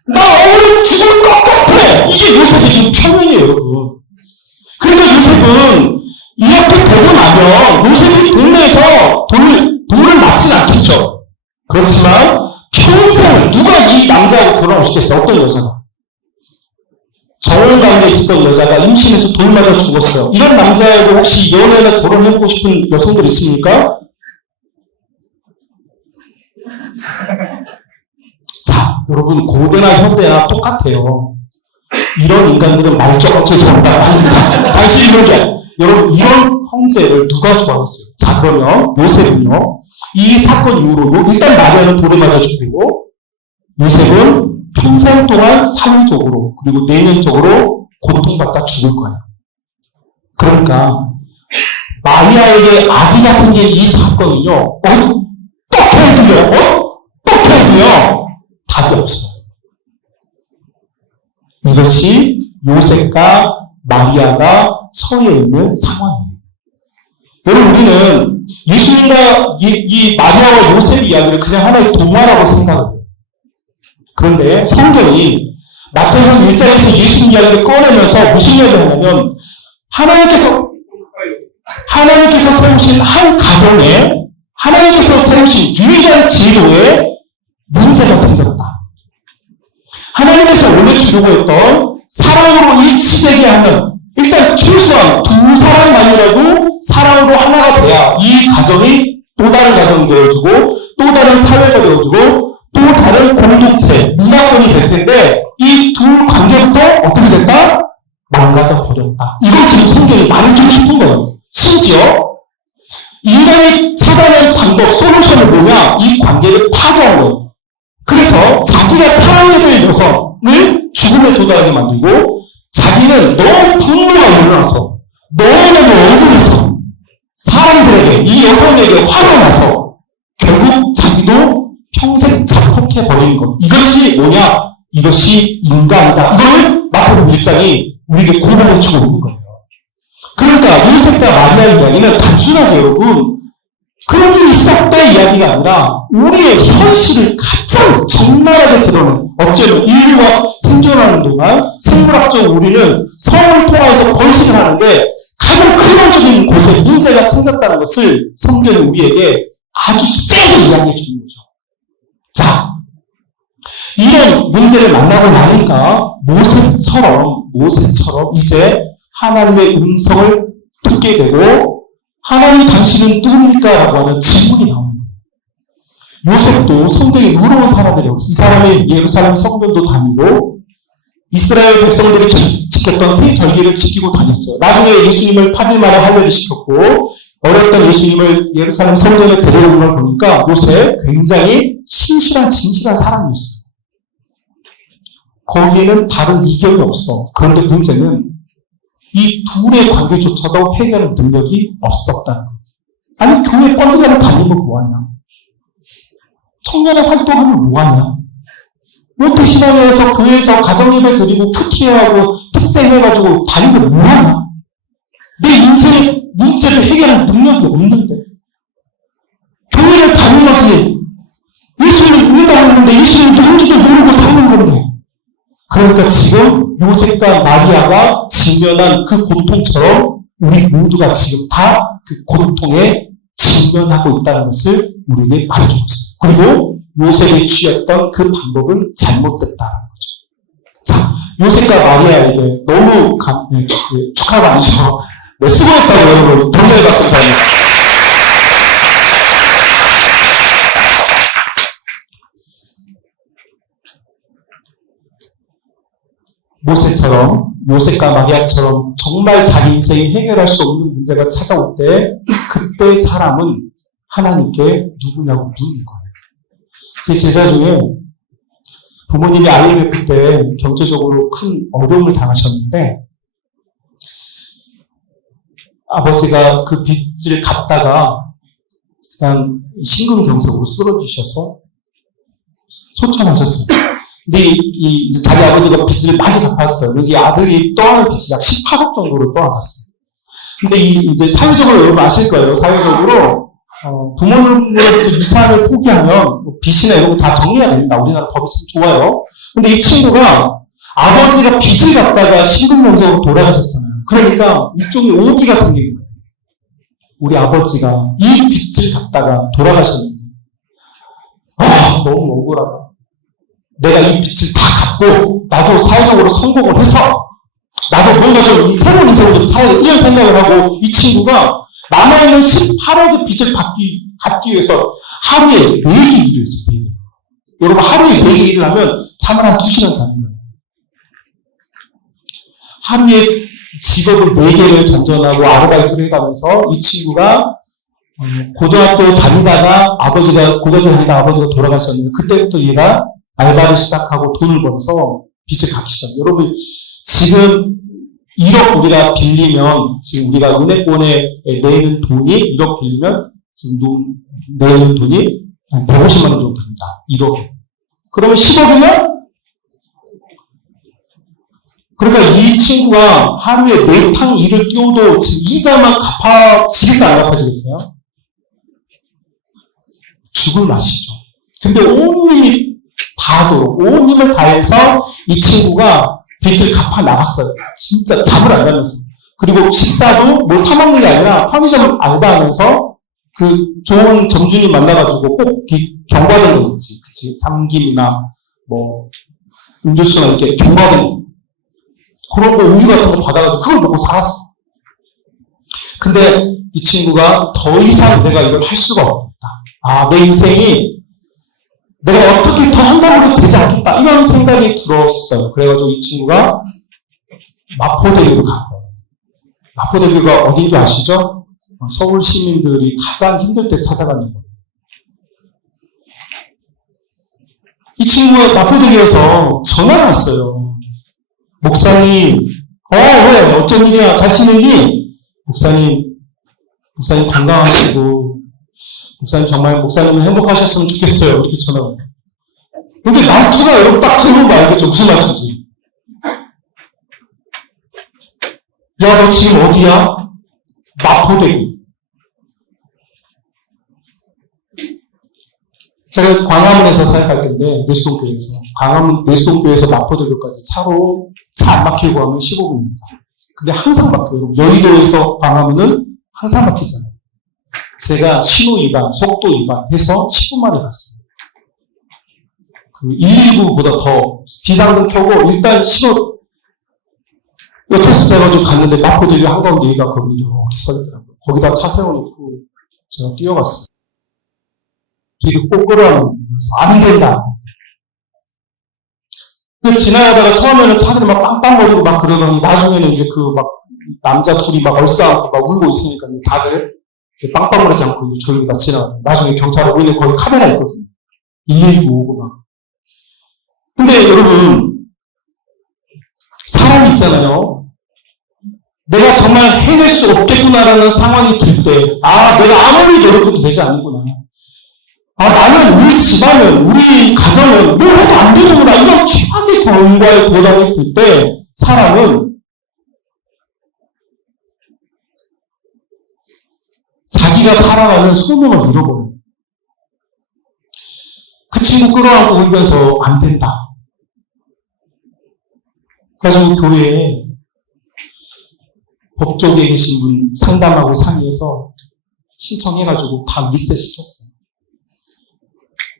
나 오늘 죽을 것 같아. 이게 요셉이 지금 표현이에요, 여러분. 그러니까 요셉은 이렇게 되고 나면 요셉이 동네에서 돌을 맞진 않겠죠. 그렇지만 평생 누가 이 남자하고 결혼을 시켰어요? 어떤 여자가? 정혼 가운데 있었던 여자가 임신해서 돌 맞아 죽었어요. 이런 남자하고 혹시 연애나 결혼해보고 싶은 여성들 있습니까? 자, 여러분 고대나 현대나 똑같아요. 이런 인간들은 말적없이 정답합니다. 당신이 그런 게 아니에요. 여러분 이런 형제를 누가 좋아하겠어요? 자, 그러면 요셉은요. 이 사건 이후로 일단 마리아는 돌에 맞아 죽이고 요셉은 평생 동안 사회적으로 그리고 내면적으로 고통받다 죽을 거예요. 그러니까 마리아에게 아기가 생긴 이 사건은요. 어떻게 해도요. 답이 없어요. 이것이 요셉과 마리아가 처해 있는 상황이에요. 여러분 우리는 예수님과 이 마리아와 요셉의 이야기를 그냥 하나의 동화라고 생각해요. 그런데 성경이 마태복음 1장에서 예수님 이야기를 꺼내면서 무슨 이야기를 하냐면 하나님께서 세우신 한 가정에 하나님께서 세우신 유일한 제도에 문제가 생겼다. 하나님께서 원래 주려고 했던 사랑으로 일치되게 하는 일단 최소한 두 사람만이라도 사랑으로 하나가 돼야 이 가정이 또 다른 가정이 되어주고 또 다른 사회가 되어주고 또 다른 공동체, 문화권이 될 텐데 이 두 관계부터 어떻게 됐다? 망가져 버렸다. 이걸 지금 성경이 말해주고 싶은 거예요. 심지어 인간이 찾아낸 방법, 솔루션을 뭐냐? 이 관계를 파괴한 거예요. 그래서 자기가 사랑해야 될 여성을 죽음에 도달하게 만들고 자기는 너무 분노가 일어나서 너무너무 억울해서 사람들에게 이 여성에게 화가 나서 결국 자기도 평생 자폭해버리는 것. 이것이 뭐냐? 이것이 인간이다. 이걸 마태복음 1장이 우리에게 고백을 주고 있는 거예요. 그러니까 요셉과 마리아의 이야기는 단순하게 여러분 그런 일이 있었다의 이야기가 아니라 우리의 현실을 가장 적나라하게 드러내는 어째는 인류가 생존하는 동안 생물학적 우리는 성을 통해서 번식을 하는데 가장 근원적인 곳에 문제가 생겼다는 것을 성경이 우리에게 아주 세게 이야기해 주는 거죠. 자, 이런 문제를 만나고 나니까 모세처럼 이제 하나님의 음성을 듣게 되고 하나님 당신은 누굽니까? 라고 하는 질문이 나오는 거예요. 요셉도 성경에 의로운 사람이래요. 이 사람이 예루살렘 성전도 다니고 이스라엘 백성들이 지켰던 새 절기를 지키고 다녔어요. 나중에 예수님을 8일 만에 할례를 시켰고 어렸던 예수님을 예루살렘 성전에 데려오는 걸 보니까 요셉 굉장히 신실한 진실한 사람이었어요. 거기에는 다른 이견이 없어. 그런데 문제는 이 둘의 관계조차도 해결할 능력이 없었다는 거예요. 아니, 교회 뻔히라도 다니면 뭐하냐? 청년의 활동하면 뭐하냐? 모태신앙에서 교회에서 가정예배 드리고 큐티하고 특생해가지고 다니면 뭐하냐? 내 인생의 문제를 해결할 능력이 없는데 교회를 다니면서 예수님을 믿는다고 했는데 예수님이 누군지도 모르고 사는 건데 그러니까 지금 요셉과 마리아가 직면한 그 고통처럼 우리 모두가 지금 다 그 고통에 직면하고 있다는 것을 우리에게 말해주었어요. 그리고 요셉이 취했던 그 방법은 잘못됐다는 거죠. 자, 요셉과 마리아에게 너무 축하가 아니죠. 네, 수고했다고 여러분 동료의 박수 부탁드립니다. 모세처럼 요셉과 마리아처럼 정말 자기 인생이 해결할 수 없는 문제가 찾아올 때 그때 사람은 하나님께 누구냐고 묻는 거예요. 제 제자 중에 부모님이 IMF 때 경제적으로 큰 어려움을 당하셨는데 아버지가 그 빚을 갚다가 그냥 심근경색으로 쓰러지셔서 소천하셨어요. 근데 이제 자기 아버지가 빚을 많이 갚았어요. 그래서 이 아들이 떠안은 빚이 약 18억 정도로 떠안았어요. 근데 이제 사회적으로 여러분 아실 거예요. 사회적으로 부모님으로부터 유산을 포기하면 빚이나 이런 거 다 정리가 됩니다. 우리나라 법이 참 좋아요. 근데 이 친구가 아버지가 빚을 갚다가 심근경색으로 돌아가셨잖아요. 그러니까 일종의 오기가 생긴 거예요. 우리 아버지가 이 빚을 갚다가 돌아가셨는데 너무 억울하다. 내가 이 빚을 다 갚고 나도 사회적으로 성공을 해서 나도 뭔가 좀 새로운 인생을 좀 살아야 돼. 이런 생각을 하고 이 친구가 남아있는 18억의 빚을 갚기 위해서 하루에 4개 일을 했어요. 4개. 여러분 하루에 4개 일을 하면 잠을 한 2시간 자는 거예요. 하루에 직업을 4개를 전전하고 아르바이트를 해가면서 이 친구가 고등학교 다니다가 아버지가 돌아가셨는데 그때부터 얘가 알바를 시작하고 돈을 벌어서 빚을 갚기 시작해요. 여러분 지금 1억 우리가 빌리면 지금 우리가 은행권에 내는 돈이 1억 빌리면 지금 내는 돈이 한 150만 원 정도 됩니다. 1억에. 그러면 10억이면 그러니까 이 친구가 하루에 4탕 일을 뛰어도 지금 이자만 갚아지겠어요? 안 갚아지겠어요? 죽을 맛이죠. 근데 온 힘을 다해서 이 친구가 빚을 갚아 나갔어요. 진짜 잠을 안 자면서. 그리고 식사도 뭘 사먹는 게 아니라 편의점 알바하면서 그 좋은 점주님 만나가지고 꼭 경과된 거 있지. 그치? 삼김이나 뭐 음료수나 이렇게 경과된 그런 거 우유 같은 거 받아가지고 그걸 먹고 살았어. 근데 이 친구가 더 이상 내가 이걸 할 수가 없다. 내 인생이 내가 어떻게 더 한다고 해도 되지 않겠다. 이런 생각이 들었어요. 그래가지고 이 친구가 마포대교로 간 거예요. 마포대교가 어딘 줄 아시죠? 서울 시민들이 가장 힘들 때 찾아가는 거예요. 이 친구가 마포대교에서 전화가 왔어요. 목사님, 왜? 어쩐 일이야? 잘 지내니? 목사님 건강하시고, 목사님 정말 목사님은 행복하셨으면 좋겠어요. 이렇게 전화가 와요. 근데 말투가 여러분 딱 들으면 알겠죠? 무슨 말투인지. 야, 너 지금 어디야? 마포대교. 제가 광화문에서 사역할 때인데, 내수동교회에서. 내수동교회에서 마포대교까지 차로 차 안 막히고 하면 15분입니다. 근데 항상 막혀요. 여의도에서 광화문은 항상 막히잖아요. 제가 신호 위반, 속도 위반 해서 10분 만에 갔어요. 그 119보다 더 비상등 켜고 일단 신호 여차서 제가 좀 갔는데 마포대교 한가운데 얘가 거기 이렇게 서 있더라고요. 거기다 차 세워놓고 제가 뛰어갔어요. 길을 꼭 끌어안으면서 안 된다. 지나가다가 처음에는 차들이 막 빵빵거리고 막 그러더니 나중에는 이제 그 막 남자 둘이 막 얼싸안고 막 울고 있으니까 다들 빵빵거리지 않고 이제 조용히 다 지나가요. 나중에 경찰 오면 거기 카메라 있거든요. 119 오고 막. 근데 여러분 사람이 있잖아요. 내가 정말 해낼 수 없겠구나라는 상황이 들 때, 내가 아무리 노력해도 되지 않는구나. 나는 우리 집안은, 우리 가정은 뭘 해도 안 되는구나. 이런 최악의 결과에 도달했을 때, 사람은 자기가 살아가는 소명을 잃어버려요. 그 친구 끌어안고 울면서 안 된다. 그래가지고 교회에 법조계에 계신 분 상담하고 상의해서 신청해가지고 다 리셋 시켰어요.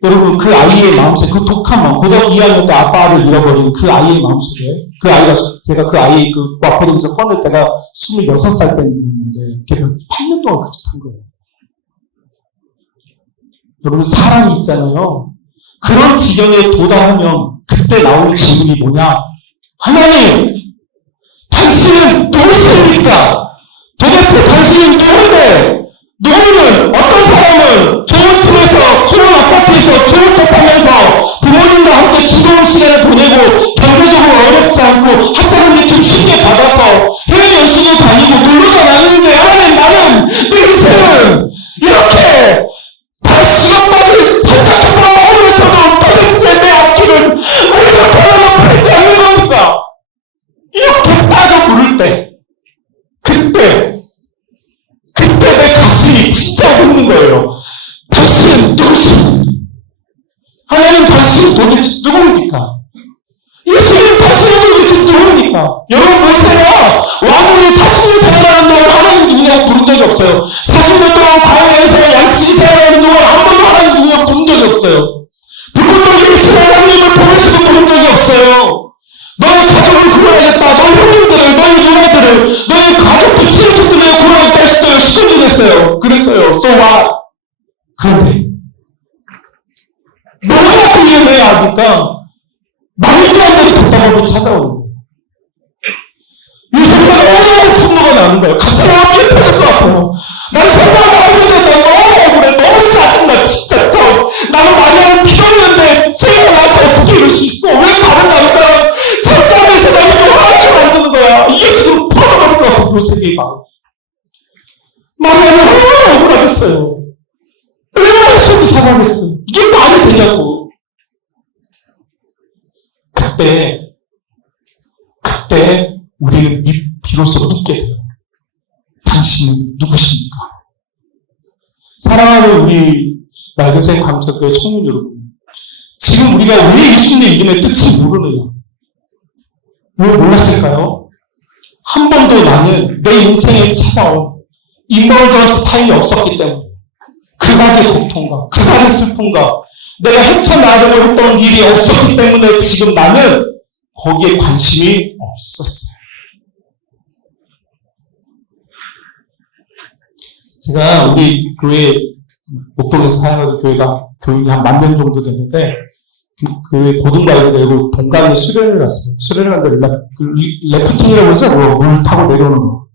여러분, 그 아이의 마음속에, 그 독한 마음, 고등학교 2학년 때 아빠를 잃어버린 그 아이의 마음속에, 그 아이가, 제가 그 아이 그 와퍼딩에서 꺼낼 때가 26살 때였는데, 걔 8년 동안 같이 탄 거예요. 여러분, 사람이 있잖아요. 그런 지경에 도달하면, 그때 나오는 질문이 뭐냐? 하나님! 당신은 누구십니까? 도대체 당신은 누군데? 누구는 어떤 사람은 좋은 집에서, 좋은 아파트에서, 좋은 접하면서 부모님과 함께 즐거운 시간을 보내고 경제적으로 어렵지 않고 학자금리 좀 쉽게 받아서 해외연수도 다니고 놀러가 다니는데 하나님 나는 내 인생은 이렇게 다 시간까지 살짝만 하면서도 도대체 내 앞길은 왜 이렇게 흘러버리지 않는 겁니까? 이렇게 빠져 부를 때, 그때 내 가슴이 진짜 웃는 거예요. 당신은 누구십니까? 하나님, 당신은 도대체 누굽니까? 예수님, 당신은 도대체 누굽니까? 여러분, 모세가 왕으로 40년 생활하는 동안 하나님 누구냐고 부른 적이 없어요. 40년 동안 광야에서 양치기 생활하는 동안 한 번도 하나님 누구냐고 부른 적이 없어요. 불꽃놀이 이스라엘 하나님을 보내시고 부른 적이 없어요. 너의 가족을 구원하겠다. 너의 형님들을, 너의 누나들을, 너의 가족들, 친척들을 구원하겠다 했어요. 시큰둥했어요. 그랬어요. So what? 그런데 너가 그 일을 해야 하니까 말도 안 되는 답답함이 찾아오는 거예요. 요새 내가 너무 분노가 나는 거예요. 가슴이 아프게 터질 것 같아요. 난 생각하고 있는데 너무 억울해. 너무 짜증나. 진짜 나는 마리아를 믿었는데 쟤가 나한테 어떻게 이럴 수 있어? 왜 다른 남자랑 첫잠에서 나 이렇게 화나게 만드는 거야? 이게 지금 퍼져버릴 것 같아. 요셉의 마음. 마리아는 얼마나 억울하겠어요. 얼마나 속이 상하겠어요. 이게 말이 되냐고. 그때 우리는 비로소 묻게 돼요. 당신은 누구십니까? 사랑하는 우리 맑은생 광천교회 청년 여러분, 지금 우리가 왜 예수님의 이름의 뜻을 모르느냐? 왜 몰랐을까요? 한 번도 나는 내 인생에 찾아온 인버전 스타일이 없었기 때문에, 그각의 고통과 그각의 슬픔과 내가 헤쳐나가려고 했던 일이 없었기 때문에 지금 나는 거기에 관심이 없었어요. 제가 우리 교회, 목동에서 사용하는 교회가 교인이 한 10,000명 정도 되는데, 그 교회 고등과를 내고 동강에 수련을 갔어요. 수련을 갔는데, 래프팅이라고 해서 물 타고 내려오는 거.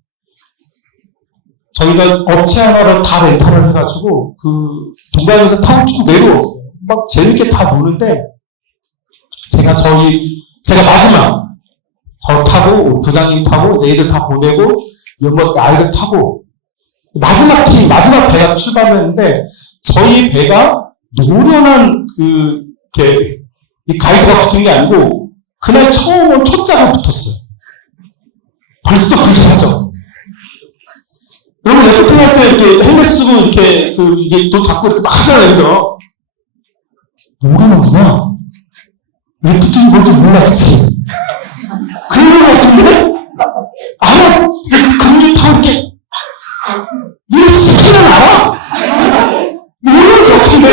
저희가 업체 하나를 다 렌탈을 해가지고, 그 동강에서 타고 쭉 내려왔어요. 막 재밌게 다 노는데, 제가 마지막, 저 타고, 부장님 타고, 애들 다 보내고, 아이들 타고, 마지막 배가 출발했는데, 저희 배가 노련한 이 가이드가 붙은 게 아니고, 그날 처음 온 초짜가 붙었어요. 벌써 불편하죠? 여러분, 래프팅 할 때 이렇게 헬멧 쓰고 이게 또 자꾸 이렇게 막 하잖아요, 그죠? 모르는구나. 래프팅이 뭔지 몰라, 그치? 그런 것 같은데? 아마, 금리 타고 이렇게, 니네 스킬은 알아? 모르는 것 같은데?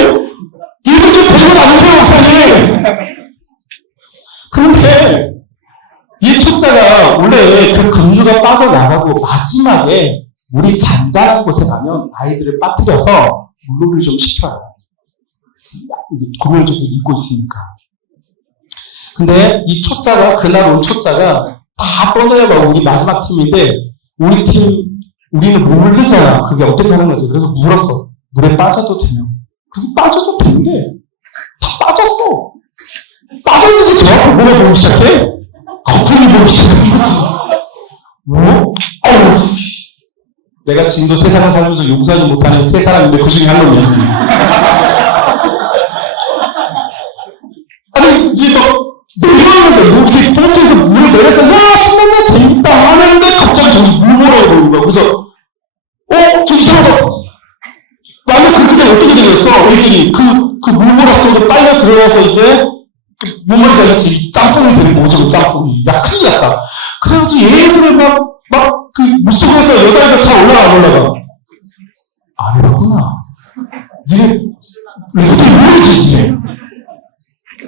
얘들 좀 데리고 다니세요, 목사님! 그런데, 이 초짜가 원래 그 금류가 빠져나가고 마지막에 물이 잔잔한 곳에 가면 아이들을 빠뜨려서 물놀이를 좀 시켜요. 공연적으로 입고 있으니까. 근데 이 초짜가, 그날 온 초짜가 다 떠내려가고 우리 마지막 팀인데, 우리는 모르잖아. 그게 어떻게 하는 거지. 그래서 물었어. 물에 빠져도 되냐. 그래서 빠져도 되는데, 다 빠졌어. 빠졌는데 저 앞에 물어보기 시작해. 거품이 보기 시작한 거지. 뭐? 아유, 내가 지금도 세상을 살면서 용서하지 못하는 세 사람인데 그 중에 한 놈이야. 아니, 이제 막, 내려오는데, 뭐, 이렇게 보트에서 물을 내려서, 야, 신난다, 재밌다 하는데, 갑자기 저기 물 몰아가 보는 거야. 그래서, 저 이상하다. 나는 그렇게 되면 어떻게 되겠어? 애들이, 물 몰았어. 빨려 들어가서 이제, 뭔 말인지 알겠지? 이 짬뽕이 되는 거고, 저거 짬뽕이. 야, 큰일 났다. 그래가지고 얘들을 그 물속에서 여자애들 잘 올라가, 안 올라가? 안 해봤구나. 니네, 어떻게 모르지,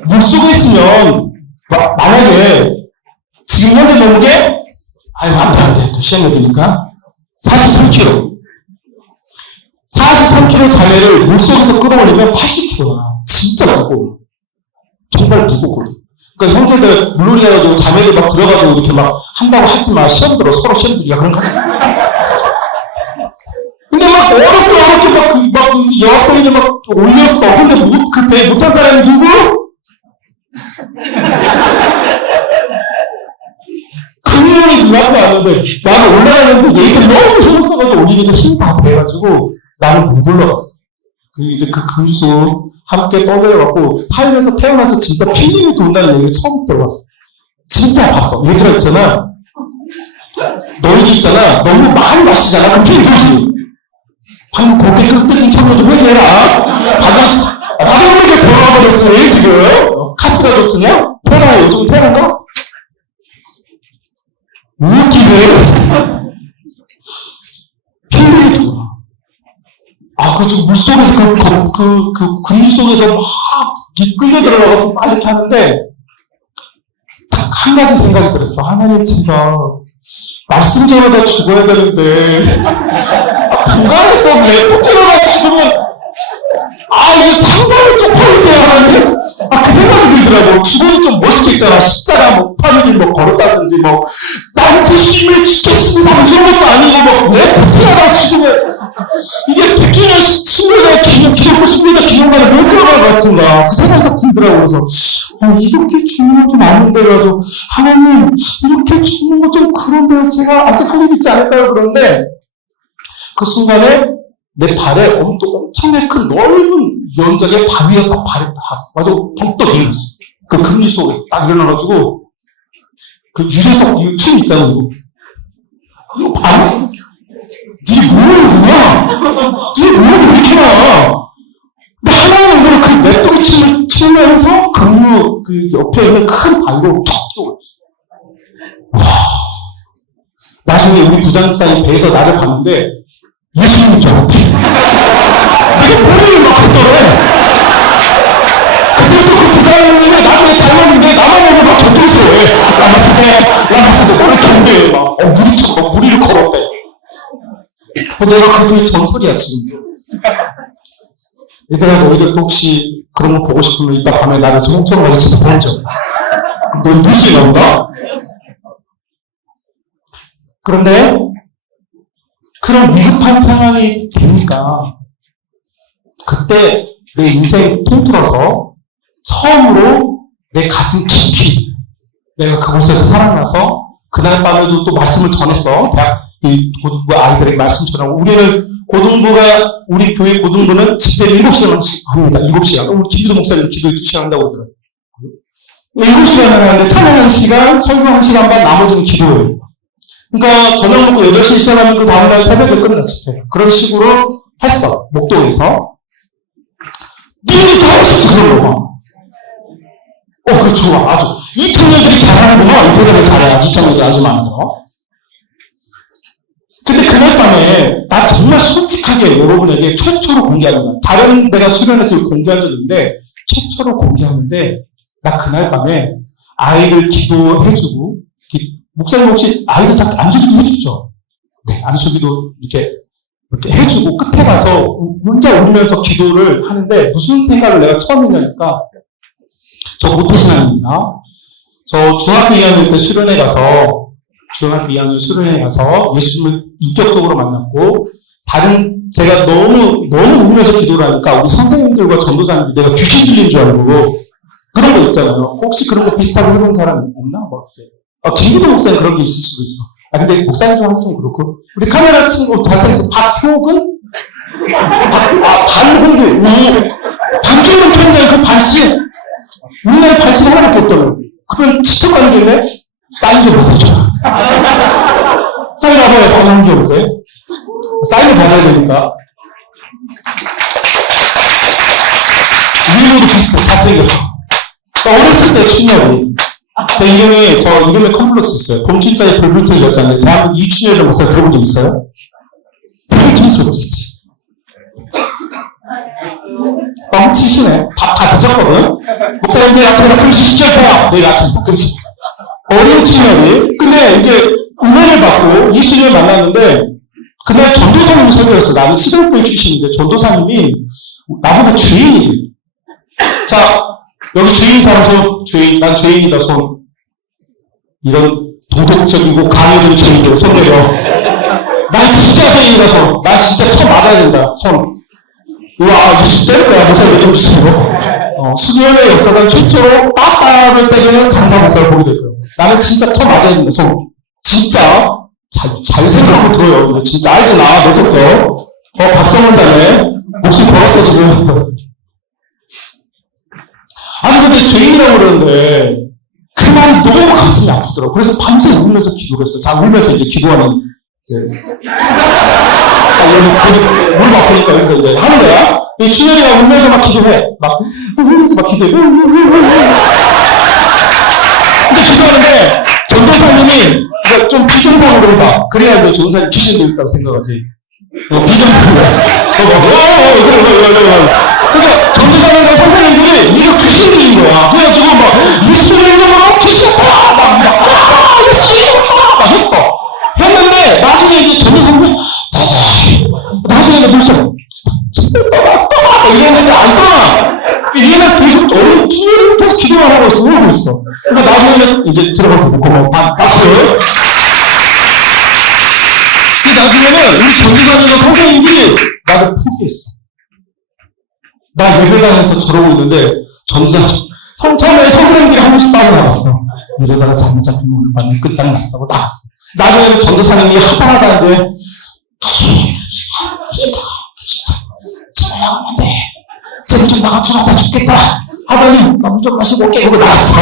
물속에 있으면, 만약에, 지금 현재 몸무게, 아유, 안 돼. 또 시험해 되니까. 43kg. 43kg 자매를 물속에서 끌어올리면 80kg야. 진짜 무거워. 정말 무겁거든. 그러니까 형제들 물놀이 해가지고 자매들 막 들어가지고 이렇게 막 한다고 하지 마. 시험 들어. 서로 시험 들이야. 그런 거 하지 마. 근데 막 어렵게 그 여학생들 막 올렸어. 근데 그 배 못한 사람이 누구? 금요일이 눈앞에 왔는데 나는 올라가는데 얘들 너무 힘을 써가지고 올리니까 힘이 다 돼가지고 나는 못 올라갔어. 이제 그 금주소 함께 떠내려갖고 살면서 태어나서 진짜 필름이 돈다는 얘기를 처음 들어봤어. 진짜 봤어. 얘들아 있잖아. 너희들 있잖아. 너무 많이 마시잖아. 그럼 필름 도지. 방금 고개 끄덕인 청년도 회개해라. 방금 이제 돌아와버렸지 지금. 카스가 좋더냐? 페라 요즘 페라인가? 웃기네. 필름이 돌아. 지금 물속에서 금리 속에서 막 끌려 들어가고 막 이렇게 하는데, 딱 한 가지 생각이 들었어. 하나님, 제가 말씀 전하다 죽어야 되는데, 건강에서 왜 붙여가 죽으면, 이거 상당히 쪽팔린데, 하나님? 그 생각이 들더라고. 죽어도 좀 멋있게 있잖아. 십자가 판을 걸었다든지, 나한테 힘을 주겠습니다. 이런 것도 아니고, 왜 붙여가 죽으면, 이게 100주년 순교자 기독교 순교자 기념관에 못 들어갈 것 같은가. 그 생각이 들더라고. 그래서, 이렇게 죽는 건 좀 아닌데, 그래가지고, 하나님, 이렇게 죽는 건 좀 그런데요. 제가 아직 할 일 있지 않을까요? 그런데, 그 순간에 내 발에 엄청나게 큰 넓은 면적의 바위가 딱 발에 닿았어. 맞아, 번떡 일어났어. 그 금리 속에 딱 일어나가지고, 그 유재석, 이거 춤 있잖아, 이거 봐? 니네 뭐야? 니네 뭐야, 이렇게 나? 근데 하나님은 이거를 그 메뚜기 춤을 추면서 금류 그 옆에 있는 큰 바위로 툭 쏘고 있어. 와. 나중에 우리 부장사님 배에서 나를 봤는데, 예수님인 줄 알았대. 내가 머리를 막 걷더래. 근데 또 그 부장님이 나중에 잘 봤는데, 나만 보고 막 존경스러워해. 라마스데, 뭐 이렇게 한대. 막 무리를 걸었대. 내가 그분이 전설이야, 지금. 얘들아, 너희들도 혹시 그런 거 보고 싶으면 이따 밤에 나를 정처럼 가서 집에 보내줘. 너희 뉴스에 나온다? 그런데, 그런 위급한 상황이 되니까, 그때 내 인생 통틀어서 처음으로 내 가슴 깊이 내가 그곳에서 살아나서 그날 밤에도 또 말씀을 전했어. 이 고등부 아이들에게 말씀 전하고, 우리 교회 고등부는 집회를 7시간씩 합니다. 7시간. 우리 김기도 목사님 기도에 2시간 한다고 그러더라고요. 7시간을 하는데 찬양 1시간, 설교 1시간 반, 나머지는 기도예요. 그러니까 저녁 먹고 8시에 시작하면 그 다음날 새벽에 끝나 집회. 그런 식으로 했어. 목동에서. 니네도 하고 싶지, 그런 거. 그거 좋아. 아주. 이 청년들이 잘하는구나. 이 대답을 잘해. 이 청년들이 아주 많아서. 근데 그날 밤에 나 정말 솔직하게 여러분에게 최초로 공개합니다. 다른 데가 수련해서 공개한 적이 있는데 최초로 공개하는데 나 그날 밤에 아이들 기도해주고 목사님 혹시 아이들 다 안수기도 해주죠? 네, 안수기도 이렇게 해주고 끝에 가서 혼자 울면서 기도를 하는데 무슨 생각을 내가 처음 했냐니까 저 모태신앙입니다. 저 중학교 2학년 때 수련회 가서 예수님을 인격적으로 만났고, 제가 너무 울면서 기도를 하니까 우리 선생님들과 전도사님들 내가 귀신 들린 줄 알고, 그런 거 있잖아요. 혹시 그런 거 비슷하게 해본 사람 없나? 경기도 목사님 그런 게 있을 수도 있어. 근데 목사님 좀 하기 좀 그렇고. 우리 카메라 친구 잘생겨서 박효근? 반홍규. 반기문 총장이 그 반씨. 우리나라에 반씨 하나밖에 없다며. 그건 직접 가는겠네? 사인 좀 받아줘. 사인 받아야 반홍규 언제? 사인을 받아야 되니까. 위로도 비슷해. 잘생겼어. 어렸을 때 춘열이. 저 이름에 컴플렉스 있어요. 봄춘자에 불불 였잖아요. 대한민국 이춘열이라는 목사 들어본 적 있어요? 되게 촌스럽지. 너무 치시네. 밥 다 드셨거든? 목사님 내일 아침에 금식 시켜서 내일 아침 금식. 어린 춘열이. 근데 이제 은혜를 받고 이순열 만났는데 그날 전도사님이 설교했어. 나는 시골교회 출신인데 전도사님이 나보고 죄인이래. 자, 여기 죄인 사람 손, 죄인, 난 죄인이다 손. 이런 도덕적이고 강요된 죄인들 손 내려. 난 진짜 죄인이다 손. 난 진짜 처음 맞아야 된다 손. 우와, 이제 진짜 때릴 거야. 목사님 내려주시고. 수년의 역사상 최초로 빡빡을 때리는 강사 목사를 보게 될 거예요. 나는 진짜 처음 맞아야 된다 손. 진짜 잘 생각하고 들어요. 이제 진짜 알지 나, 내 성격. 박성원 자네. 목숨 걸었어 지금. 아니 근데 죄인이라고 그러는데 그 말이 너무 가슴이 아프더라고. 그래서 밤새 울면서 기도를 했어요. 자, 울면서 이제 기도하는 이제 물 바꾸니까 여기서 이제 하는 거야. 이 춘열이가 울면서 막 기도해. 막 울면서 막 기도해. 근데 기도하는데 전도사님이 좀 비정상으로 해봐. 그래야 이제 전도사님 귀신 들렸다고 생각하지. 비정상으로. 그러니까 전도사님과 선생님들이 이거 귀신들인 거야. 그래가지고 막 예수님의 이름으로 귀신 예수님의 이름으로 막 했어. 했는데 나중에 이제 전도사님이 나중에 이제 벌써 이랬는데 안 떠나. 얘는 계속 어린 춘열이 계속 기도만 하고 있어. 울고 있어. 그러니까 나중에는 이제 들어가고 고마워. 봤어요? 나중에는 우리 전도사님과 선생님들이 나를 포기했어. 나 예배당에서 저러고 있는데 처음에 선생님들이 한 번씩 빠져나갔어. 이러다가 잘못 잡히면 오늘 밤에 끝장났어. 나갔어. 나중에는 전도사님이 하다하다는데 제발 나가면 안 돼. 쟤는 좀 나가주라다 죽겠다. 하더니 나 무조건 마시고 깨고 나갔어.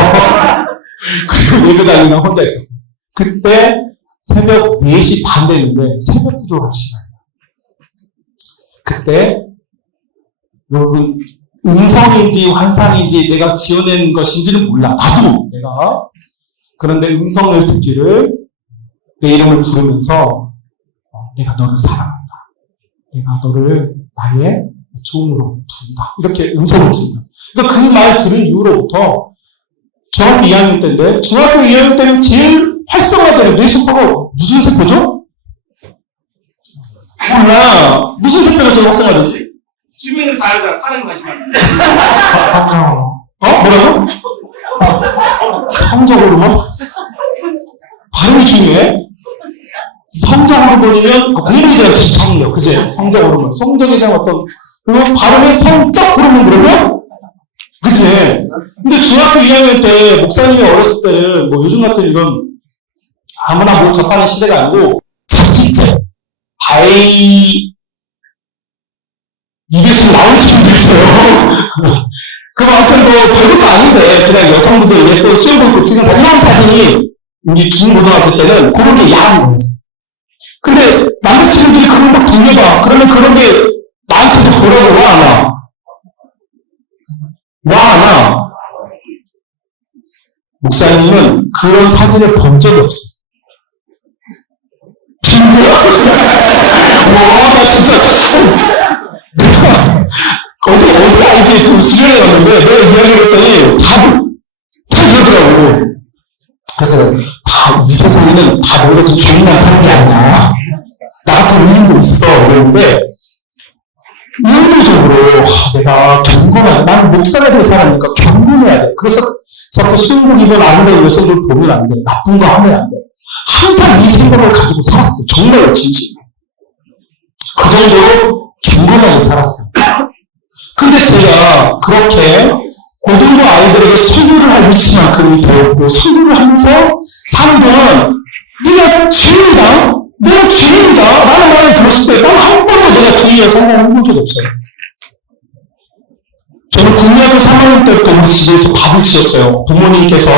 그리고 예배당에 혼자 있었어. 그때 새벽 4시 반 됐는데 새벽 기도를 할 시간이야. 그때 여러분 음성인지 환상인지 내가 지어낸 것인지는 몰라. 나도 내가. 그런데 음성을 듣기를 내 이름을 부르면서 내가 너를 사랑한다. 내가 너를 나의 종으로 부른다. 이렇게 음성을 듣는 거야. 그러니까 그 말 들은 이후로부터 중학교 2학년 때인데 중학교 2학년 때는 제일 활성화되는 뇌 세포가 무슨 세포죠? 몰라. 무슨 세포가 제일 활성화되지? 주민을 사는 것이면. 성경으로. 뭐라고? 성적 호르몬? 발음이 중요해. 성적 호르몬이면 공부에 대한 집착력, 그제? 성적 호르몬. 성적에 대한 어떤, 그리고 발음이 성적 호르몬 그러면? 그지? 근데 중학교 2학년 때, 목사님이 어렸을 때는, 뭐 요즘 같은 이런, 아무나 뭐 접하는 시대가 아니고, 삼치째, 입에서 나오는 친구도 있어요. 그럼 아무튼 뭐 별것도 아닌데 그냥 여성분들 예쁜 수영복 입고 찍은 이런 사진이 우리 중고등학교 때는 그런 게 야한 거였어. 근데 남자친구들이 그걸 막 돌려봐. 그러면 그런 게 나한테도 뭐라고 와 안 와? 와 안 와? 목사님은 그런 사진을 본 적이 없어. 빈대야? 와, 나 진짜 어디 아이들이 좀 수련회 갔는데 내가 이야기를 했더니 다 이러더라고. 그래서 이 세상에는 다 모두 죄인만 사는 게 아니야. 나 같은 의인도 있어. 그랬는데 의도적으로 내가 경건한, 나는 목사가 될 사람이니까 경건해야 돼. 그래서 자꾸 수영복 입은 아름다운 여성들 보면 안 돼. 나쁜 거 하면 안 돼. 항상 이 생각을 가지고 살았어. 정말 진심. 그 정도로 경건하게 살았어. 근데 제가 그렇게 고등부 아이들에게 설교를 할 위치만큼이 되었고, 설교를 하면서 사는 동안 네가 죄인이다, 내가 죄인이다 라는 말을 들었을 때 난 한 번도 내가 죄인이라 생각을 해본 적이 없어요. 저는 국내학교 3학년 때부터 우리 집에서 밥을 지었어요. 부모님께서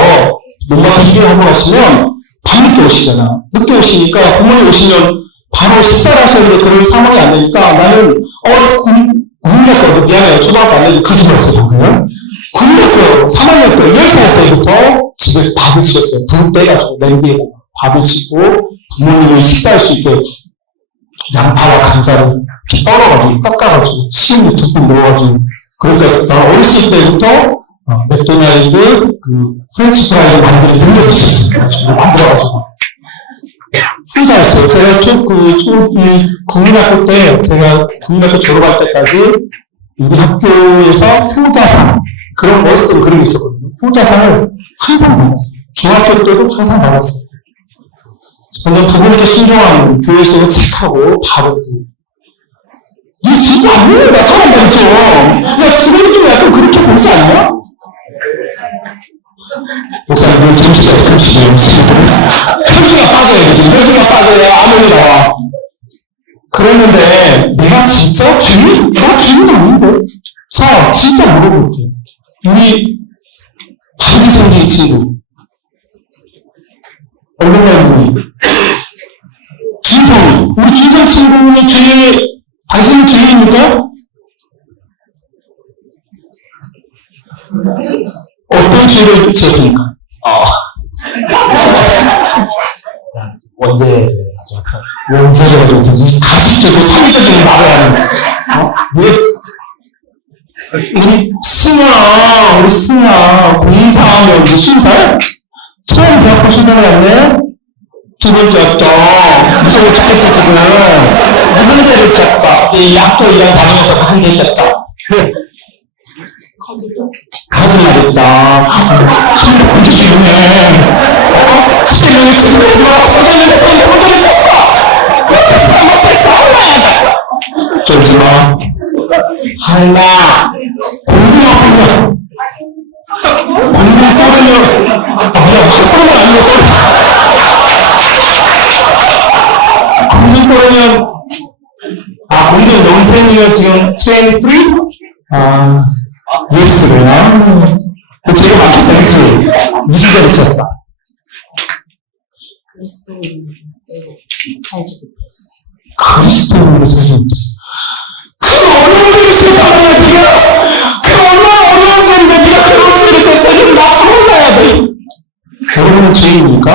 뭔가 일을 하고 가시면 밤늦게 오시잖아. 늦게 오시니까 부모님 오시면 바로 식사를 하셔야 되는데 그런 상황이 안 되니까 나는 국내학교 미안해요. 초등학교 안 되고 그 집 왔어요 방금. 국내학교 3학년 때 10살 때부터 집에서 밥을 지었어요. 불 떼가지고 냄비에 밥을 짓고 부모님이 식사할 수 있게 양파와 감자를 썰어가지고 깎아가지고 치우고 듬뿍 넣어가지고 그러니까 나 어렸을 때부터 맥도날드 그 프렌치 프라이를 만드는 능력이 있었어요. 만들어가지고 후자였어요. 제가 이 국민학교 때 제가 국민학교 졸업할 때까지 우리 학교에서 효자상 그런 머스들 그런 게 있었거든요. 효자상을 항상 받았어요. 중학교 때도 항상 받았어요. 저는 부모님께 순종한 교회에서 책하고 바르고 이거 진짜 안 믿는다 사람 말이죠. 야 지금도 좀 약간 그렇게 보이지 않냐? 목사님 잠시만요. 혈기가 빠져야 지금 혈기가 빠져야 아무리 나와. 그랬는데 내가 진짜 죄인? 나 죄인도 아닌데? 자 진짜 물어볼게. 우리 바르게 생긴 친구 얼굴만 분이 준성이 우리 준성 친구는 당신은 죄인입니까? 어떤 죄를 지었습니까? 원죄 원죄를 가지고 되지 가식적이고 사회적인 말을 하는 우리 승아 공사하면 무슨 살? 처음 대학교 수능을 했네? 두 번째 학교 무서워 죽겠지 지금 무슨 죄를 졌죠? 이 학교 1년 다니면서 무슨 죄를 졌죠? 거짓말했죠. 힘도 먼저 주네. 시대명이 구속하지 마. 소장님의 돈에 혼자를 쳤어. 못했어. 쫄지 마. 하이나. 공부하면. 공부 떠르면. 학번은 아니고 공부 떠르면. 공부 연생이면 지금 23? 예스구나. 제가 맞겠다, 그치? 무슨 죄를 쳤어? 그리스도인으로 살지 못했어요. 그리스도인으로 살지 못했어. 그 어려운 죄를 쳤다고 네가! 그 얼마나 어려운 죄인데 네가 그런 죄를 쳤어. 이건 나 혼나야 돼. 여러분은 죄인입니까?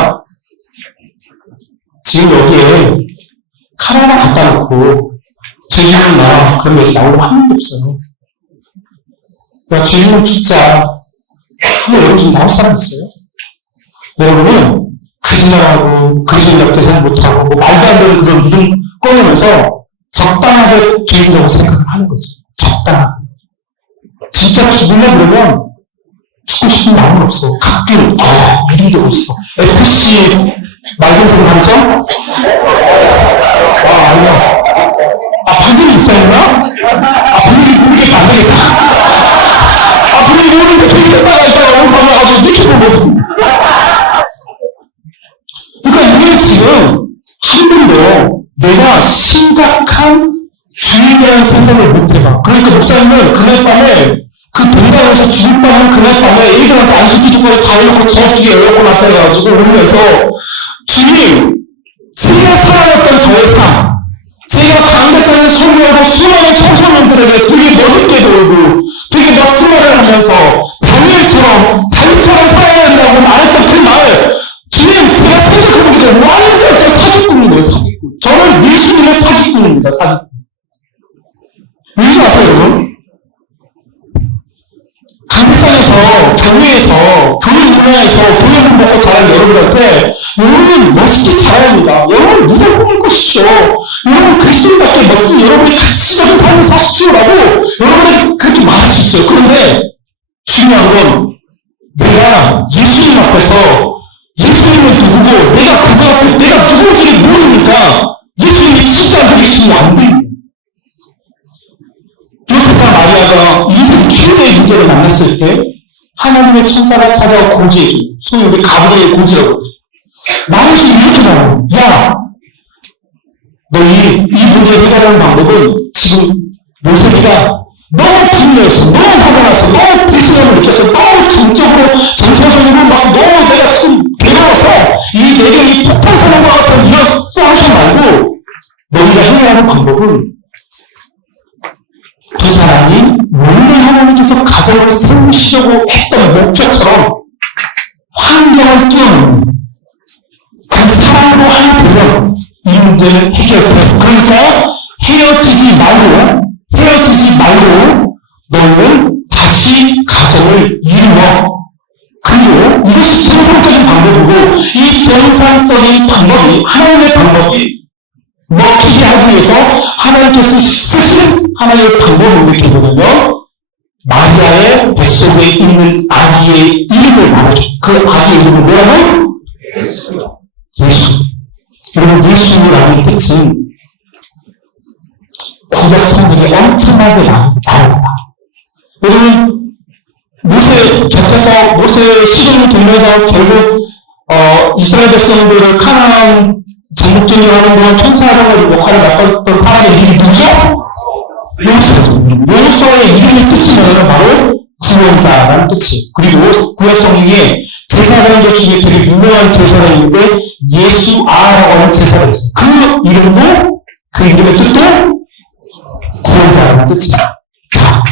지금 여기에 칼 하나 갖다 놓고 죄지은 나와. 그럼 여기 나오는 한 명도 없어요. 야, 죄인은 죽자. 근데 여러분 지금 나올 사람 있어요? 여러분은 거짓말하고 그리스도인 앞에 생 못하고 뭐 말도 안 되는 그런 믿음 꺼내면서 적당하게 죄인이라고 생각을 하는 거지. 적당하게. 진짜 죽으면 그러면 죽고 싶은 마음은 없어. 가끔 믿음도 있어. FC 맑은 생 반성? 아니야. 반전이 입장인가? 분위기 모르겠다 안 되겠다. 분위기 모르는데 되겠다 있다가 오늘 만나가지고 이렇게 보거든. 그러니까 우리는 지금 한 번도 내가 심각한 주인이라는 생각을 못 해봐. 그러니까 목사님은 그날 밤에 그 동강에서 죽을 뻔한 그날 밤에 애들한테 안수기 두고 다 해놓고 저 뒤에 에어컨 앞에 가가지고 울면서 주님, 제가 살아갔던 저의 삶, 제가 강대상에 소개하고 수많은 청소년들에게 되게 멋있게 보이고 되게 멋진 말을 하면서 다니엘처럼 다윗처럼 살아야 한다고 말했던 그 말, 주님 제가 생각해보기에 완전 저 사기꾼이네요. 사기꾼. 저는 예수님의 사기꾼입니다. 사기꾼. 왠지 아세요 여러분? 강대상에서 교회에서 교회 문화에서 교회를 먹고 자란 여러분한테 여러분 멋있게 자라야 합니다. 여러분 누가 꿈을 꾸십시오. 여러분 그리스도인답게 멋진 여러분이 가치적인 삶을 사십시오라고 여러분이 그렇게 말할 수 있어요. 그런데 중요한 건 내가 예수님 앞에서 예수님은 누구고 내가 그거 앞에 내가 누구인지를 모르니까 예수님이 진짜 예수님이 안 돼요. 요셉과 마리아가 인생 최대의 문제를 만났을 때 하나님의 천사가 찾아와 고지해줘. 소위 우리 가브리엘 고지라고 그러죠. 나는 지금 이렇게 나와요. 야, 너 이 문제 해결하는 방법은 지금 요셉이가 너무 분노해서, 너무 화가 나서, 너무 불신함을 느껴서, 너무 정서적으로 막 너무 내가 지금 괴로워서 이 내경이 폭탄사령과 같은 이런 소하션 말고 너희가 해야 하는 방법은 두 사람이 원래 하나님께서 가정을 세우시려고 했던 목표처럼 환경을 뛰어넘는 그 사랑으로 하나 되면 이 문제를 해결해. 그러니까 헤어지지 말고 너희는 다시 가정을 이루어. 그리고 이것이 정상적인 방법이고 이 정상적인 방법이 하나님의 방법이 먹히게 하기 위해서 하나님께서 쓰신 하나님의 방법을 이렇게 보면 마리아의 뱃속에 있는 아기의 이름을 말하죠. 그 아기의 이름은 뭐라고? 예수. 여러분 예수라는 뜻은 구약 성경에 엄청나게 나옵니다. 여러분 모세 곁에서 모세의 시종을 돌면서 결국 이스라엘 백성들을 카나안 정복전을 하는 동안 천사라는 역할을 맡았던 사람의 이름이 누구죠? 여호수아죠. 여호수아의 이름의 뜻이 뭐냐면 바로 구원자라는 뜻이에요. 그리고 구약 성경에 제사장들 중에 되게 유명한 제사장인데 예수아라고 하는 제사가 있어요. 그 이름도 그 이름의 뜻도 구원자라는 뜻이다. 자,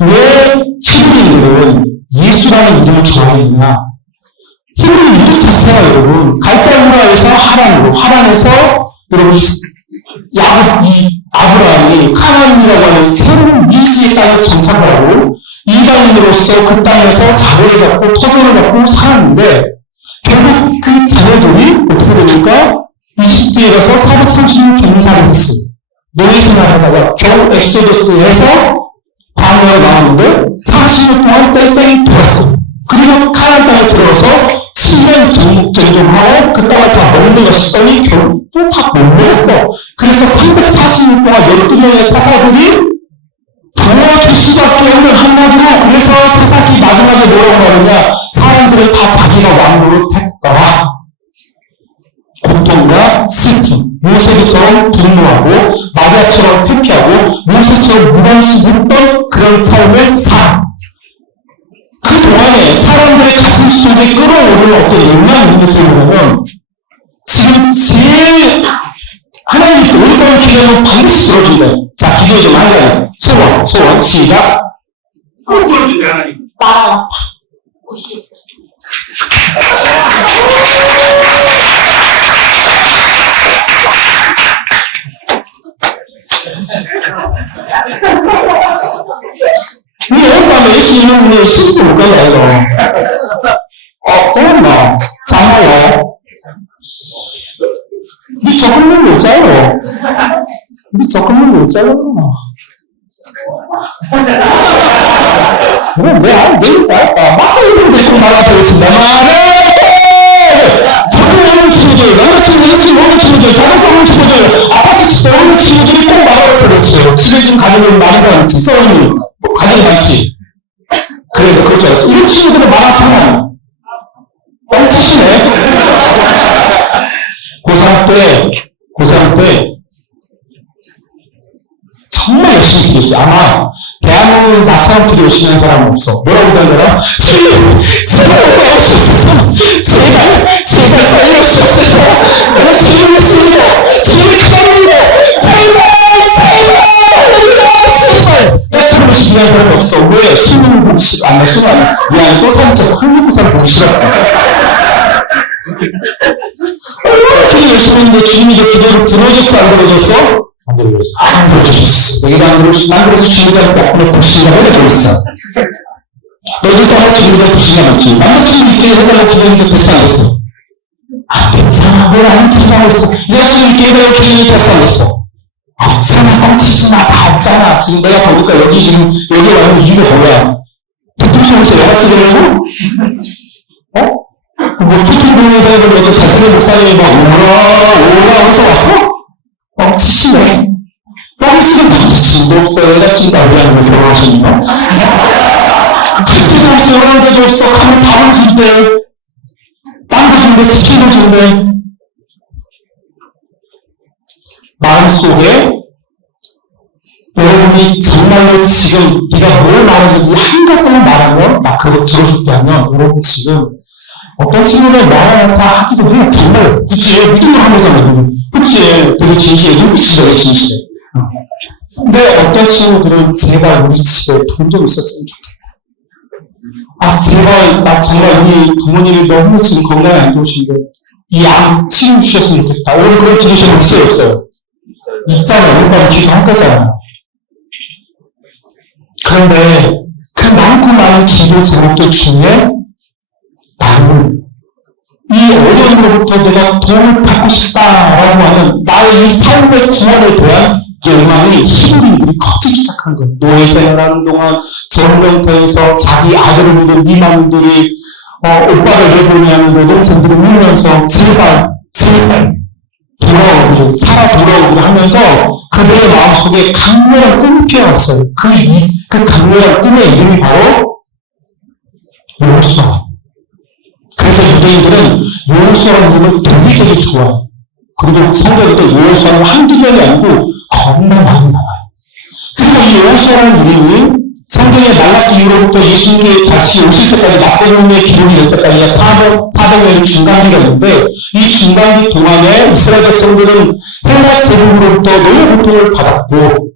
왜 히브리인들은 예수라는 이름을 좋아했느냐? 히브리 민족 자체가 여러분 갈대우라에서 하란에서 여러분 아브라함이 카나안이라고 하는 새로운 미지의 땅에 정착을 하고 이방인으로서 그 땅에서 자녀를 갖고 터전을 갖고 살았는데 결국 그 자녀들이 어떻게 됩니까? 이집트에 가서 430년 종살을 했어요. 노예 생활하다가 겨우 엑소더스에서 광야에 나왔는데 40년 동안 뺑뺑이 돌았어요. 그리고 카나안 땅에 들어가서 7년 정복전종하고 그 땅을 다 먹는 것 싶더니 결국 또 다 못 먹었어. 그래서 340년 동안 12명의 사사들이 도와줄 수밖에 없는 한마디로 그래서 사사기 마지막에 뭐라고 말하냐? 사람들은 다 자기가 왕으로 택더라. 고통과 슬픔, 요셉이처럼 분노하고 마리아처럼 회피하고 모세처럼 무관심 했던 그런 삶을 살아. 그 동안에 사람들의 가슴 속에 끌어오르는 어떤 욕망이 있는 게 뭐냐면 지금 제일 하나님이 올바른 기도는 반드시 들어준대. 자, 기도 좀 하자. 소원, 시작. 꼭 들어주네, 하나님. 나랑 아파. 옷이. 우리 오빠는 예수님은 시집도 못 가요, 이거. 그렇나? 장난요? 니 적응을 못 짜요. 니 적응을 못 짜요. 내일 짜였다. 막장 인생들이 꼭 말하고 있지. 내 말에! 적응하는 친구들, 남자친구, 여자친구 없는 친구들, 자격증 없는 친구들, 아파트 집에 없는 친구들이 꼭 말하고 그렇죠. 집에 지금 가족은 많은 사람 있지. 써있는, 가족이 많지. 그래, 그럴 줄 알았어. 이런 친구들은 말 앞에는 뻥치시네. 고3 때 정말 열심히 기도했어요. 아마 대한민국에 나처럼 기도 열심히 하는 사람은 없어. 뭐라고 기도하잖아? 제발 오시옵소서. 제발 빨리 오시옵소서. 내가 주님을 믿습니다. 주님을 기다립니다. 제발. 나처럼 열심히 하는 사람이 없어. 왜? 수능 보기 싫어. 수능 아니야. 미안해. 또 사진 쳤어. 한국사를 보기 싫었어. 얼마나 열심히 했는데 주님이 그 기도를 들어줬어? 안 들어줬어? 안 들어줬어. 안 들어줬어. 내가 안 들어줬어. 난 그래서 주님이랑 덕분에 불신감을 해줬어. 너희들도 하나 주님이랑 불신감 없지. 남자친구 있게 해달라고 기도했는데 됐어 안 됐어? 안 됐잖아. 뭘 안 찬다고 했어. 여자친구 있게 해달라고 기도했는데 됐어 안 됐어? 없잖아. 뻥치지 마. 다 없잖아. 지금 내가 보니까 여기 와는 이유가 뭐야? 대통령에서 여가 찍으려고? 뭐 투투동에서 어떤 잘생긴 목사님이 막 오라 해서 왔어? 뻥치시네. 여기 지금 남자친구도 없어요. 여자친구도 안 되는 거 결혼하셨나? 갈 데도 없어, 이런 데도 없어. 가면 밥을 준대. 빵도 준대, 치킨도 준대. 마음속에 여러분이 정말로 지금 네가 뭘 말하는지 한 가지만 말하면 나 그거 들어줄게 하면 여러분 지금 어떤 친구는 말하다 하기도 해요. 정말 그치 믿음으로 한 거잖아요. 그치 되게 진실해. 눈빛이 되게 진실해. 근데 어떤 친구들은 제발 우리 집에 돈 좀 있었으면 좋겠다. 아 제발 나 정말 우리 부모님이 너무 지금 건강이 안 좋으신데 이 암 치료 주셨으면 좋겠다. 오늘 그런 기도 좀 있어요 없어요? 있잖아요. 오빠는 기도할 거잖아요. 그런데 그 많고 많은 기도 제목들 중에 나는 이 어려움으로부터 내가 도움을 받고 싶다라고 하는 나의 이 삶의 구원에 대한 열망이 히브리인들이 커지기 시작한 거예요. 노예 생활하는 동안 전쟁터에서 자기 아들을 믿은 미망들이 오빠를 내보내는 노동생들을 울면서 제발 돌아오기를 살아 돌아오기를 하면서 그들의 마음속에 강렬한 꿈이 피어났어요. 그 강렬한 꿈의 이름이 바로 여호수아. 그래서 유대인들은 여호수아라는 이름을 되게 좋아해요. 그리고 성경에도 여호수아는 한두 명이 아니고 겁나 많이 나와요. 그리고 이 여호수아라는 이름이 성경의 말라기 이후로부터 예수님께 다시 오실 때까지 낙고문의 기록이 될 때까지 약 400년의 중간기가 있는데 이 중간기 동안에 이스라엘 백성들은 헬라 제국으로부터 너무 고통을 받았고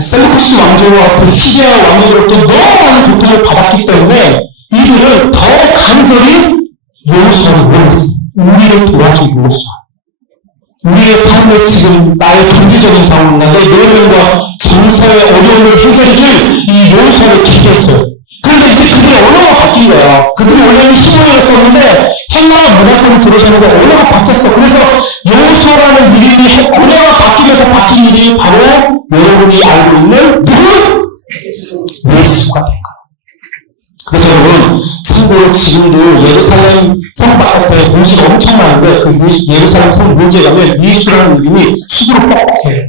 셀루쿠스 왕조와 같은 시리아 왕조로부터 너무 많은 고통을 받았기 때문에 이들은 더 간절히 여호수아를 원했어요. 우리를 도와줄 여호수아. 우리의 삶에 지금 나의 경제적인 상황과 내 내면과 정서의 어려움을 해결해줄 이 여호수아를 기대했어요. 그런데 이제 그들의 언어가 바뀐 거야. 그들이 원래는 히브리어였었는데 헬라어 문화권을 들어서면서 언어가 바뀌었어. 그래서 여호수아라는 이름이 언어가 바뀌면서 바뀐 이름이 바로 여러분이 알고 있는 누구? 예수가 된 거야. 그래서 여러분 참고로 지금도 예루살렘 성 바깥에 묘지가 엄청 많은데 그 예루살렘 성 묘지에 가면 예수라는 이름이 수두로 뻑뻑해요.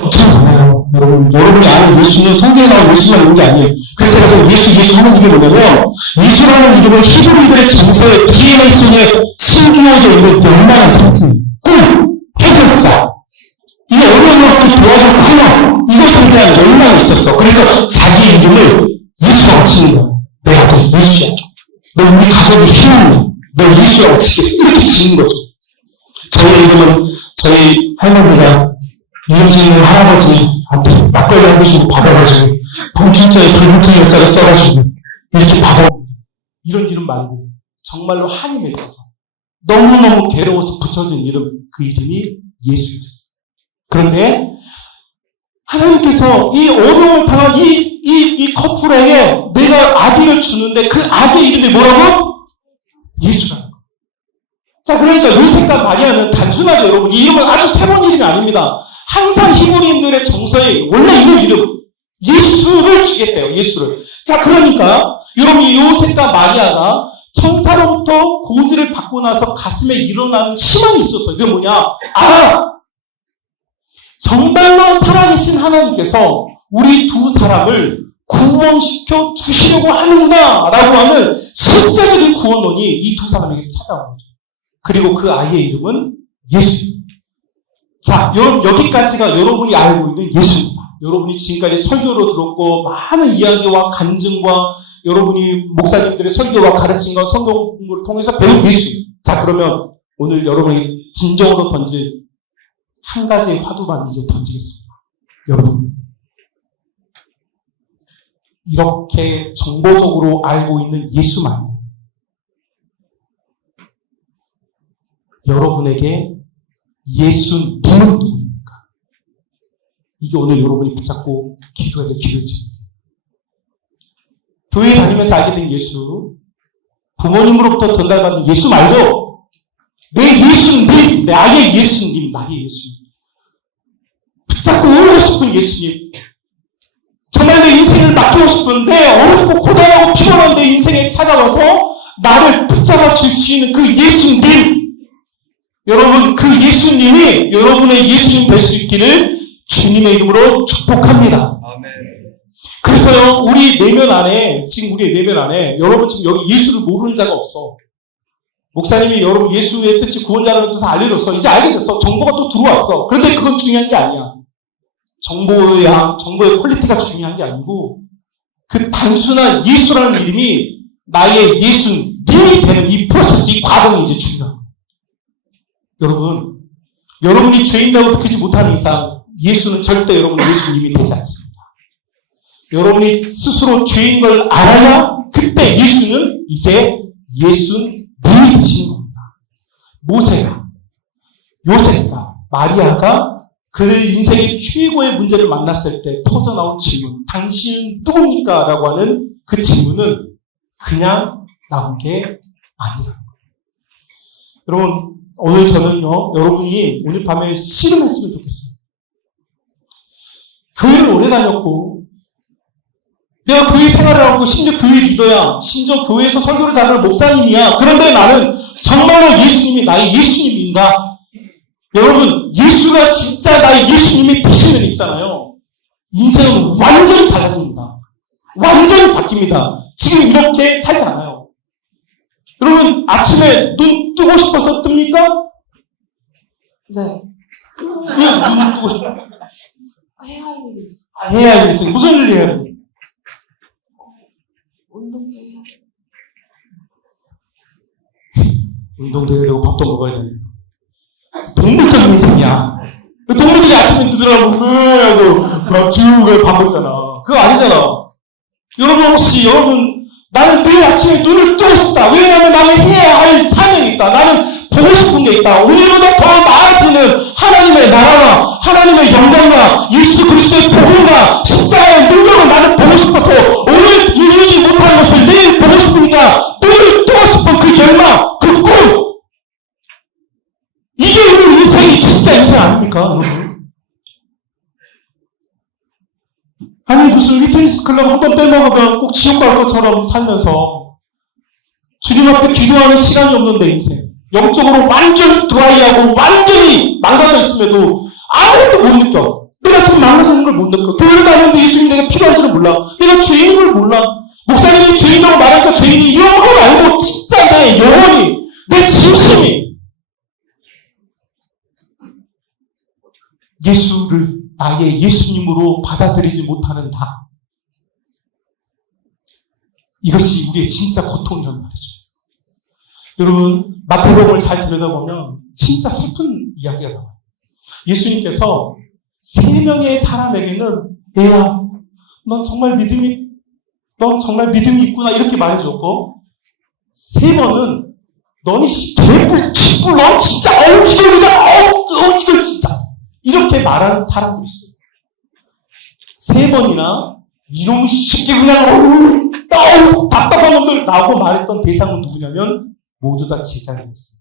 엄청 많아요. 여러분이 아는 예수는 성경에 나온 예수만 있는 게 아니에요. 그래서 제가 예수 하는 이게 뭐냐면 예수라는 이름은 히브리들의 정서의 DNA 속에 심기어져 있는 영광의 상징, 꿈, 해결자, 이 어려움을 도와줄 큰원 이것에 대한 열망이 있었어. 그래서 자기의 이름을 예수라고 치는 거야. 내 아들 예수야. 너 우리 가족이 희망이야. 너 예수라고 치겠어. 이렇게 지는 거죠. 저희 이름은 저희 할머니가 이름 짓는 할아버지한테 막걸리 한 대씩 받아가지고 봉춘자에 불붙은 여자를 써가지고 이렇게 받아. 이런 이름 말고 정말로 한이 맺혀서 너무너무 괴로워서 붙여진 이름, 그 이름이 예수였어요. 그런데 하나님께서 이 어려움을 당한 이 커플에게 내가 아기를 주는데 그 아기의 이름이 뭐라고? 예수라는 거. 자, 그러니까 요셉과 마리아는 단순하게 여러분 이 이름은 아주 새로운 이름이 아닙니다. 항상 히브리인들의 정서에 원래 있는 이름 예수를 주겠대요. 예수를. 자, 그러니까 여러분 이 요셉과 마리아가 천사로부터 고지를 받고 나서 가슴에 일어나는 희망이 있었어요. 그게 뭐냐? 정말로 살아계신 하나님께서 우리 두 사람을 구원시켜 주시려고 하는구나 라고 하는 실제적인 구원론이 이 두 사람에게 찾아온 거죠. 그리고 그 아이의 이름은 예수입니다. 자, 여러분 여기까지가 여러분이 알고 있는 예수입니다. 여러분이 지금까지 설교로 들었고 많은 이야기와 간증과 여러분이 목사님들의 설교와 가르침과 성경 공부를 통해서 배운 예수예요. 자, 그러면 오늘 여러분이 진정으로 던질 한 가지의 화두만 이제 던지겠습니다. 여러분, 이렇게 정보적으로 알고 있는 예수만 여러분에게 예수님은 누구입니까? 이게 오늘 여러분이 붙잡고 기도해야 될 기도입니다. 교회 다니면서 알게 된 예수, 부모님으로부터 전달받는 예수 말고 내 예수님, 내 아이의 예수님, 나의 예수님, 붙잡고 울고 싶은 예수님, 정말 내 인생을 맡기고 싶은데 어렵고 고단하고 피곤한 내 인생에 찾아와서 나를 붙잡아 줄 수 있는 그 예수님, 여러분 그 예수님이 여러분의 예수님 될 수 있기를 주님의 이름으로 축복합니다. 아멘. 그래서 보세요. 우리 내면 안에, 지금 우리의 내면 안에, 여러분 지금 여기 예수를 모르는 자가 없어. 목사님이 여러분 예수의 뜻이 구원자라는 뜻 다 알려줬어. 이제 알게 됐어. 정보가 또 들어왔어. 그런데 그건 중요한 게 아니야. 정보의 퀄리티가 중요한 게 아니고, 그 단순한 예수라는 이름이 나의 예수님이 되는 이 프로세스, 이 과정이 이제 중요한 거예요. 여러분이 죄인이라고 느끼지 못하는 이상 예수는 절대 여러분의 예수님이 되지 않습니다. 여러분이 스스로 죄인 걸 알아야 그때 예수는 이제 예수님이 되시는 겁니다. 모세가, 요셉과 마리아가 그들 인생의 최고의 문제를 만났을 때 터져나온 질문, 당신은 누굽니까? 라고 하는 그 질문은 그냥 나온 게 아니라는 거예요. 여러분, 오늘 저는요, 여러분이 오늘 밤에 씨름했으면 좋겠어요. 교회를 오래 다녔고, 내가 교회 생활을 하고, 심지어 교회 리더야, 심지어 교회에서 설교를 잘하는 목사님이야. 그런데 나는 정말로 예수님이 나의 예수님인가? 여러분, 예수가 진짜 나의 예수님이 되시면 있잖아요. 인생은 완전히 달라집니다. 완전히 바뀝니다. 지금 이렇게 살지 않아요. 여러분, 아침에 눈 뜨고 싶어서 뜹니까? 네. 왜 눈 뜨고 싶어요? 해야 할 일이 있어. 해야 할 일이 있어요. 무슨 일을 해야 돼요? 운동도 해야 돼. 운동도 해야 되고 밥도 먹어야 되는데. 동물적인 인생이야. 동물들이 아침에 눈 뜨더라고. 밥 먹잖아. 그거 아니잖아. 여러분, 나는 늘 아침에 눈을 뜨고 싶다. 왜냐하면 나는 해야 할 사명이 있다. 나는 보고 싶은 게 있다. 오늘보다 더 나아지는 하나님의 나라와 하나님의 영광과 예수 그리스도의 복음과 십자가의 능력을 나는 보고 싶어서 오늘 이루지 못한 것을 내일 보고 싶으니까 눈을 뜨고 싶은 그 열망, 그 꿈. 이게 우리 인생이 진짜 인생 아닙니까, 여러분? 아니, 무슨 위트니스 클럽 한 번 빼먹으면 꼭 지옥 갈 것처럼 살면서 주님 앞에 기도하는 시간이 없는 내 인생. 영적으로 완전 드라이하고 완전히 망가져 있음에도 아무것도 못 느껴. 내가 지금 망가지는 걸 못 느껴. 교회를 다니는데 예수님이 내가 필요한지를 몰라. 내가 죄인인 걸 몰라. 목사님이 죄인이라고 말하니까 죄인이 이런 걸 알고 진짜 내 영혼이, 내 진심이 예수를 나의 예수님으로 받아들이지 못하는 나. 이것이 우리의 진짜 고통이란 말이죠. 여러분, 마태복음을 잘 들여다보면 진짜 슬픈 이야기가 나와요. 예수님께서 3명의 사람에게는 얘야, 넌 정말 믿음이 있구나 이렇게 말해줬고 3번은 너니 개뿔, 쥐뿔, 너 진짜 이걸 진짜 이렇게 말하는 사람들이 있어요. 3번이나 이놈 새끼 그냥 답답한 놈들 라고 말했던 대상은 누구냐면 모두 다 제자들이었어요.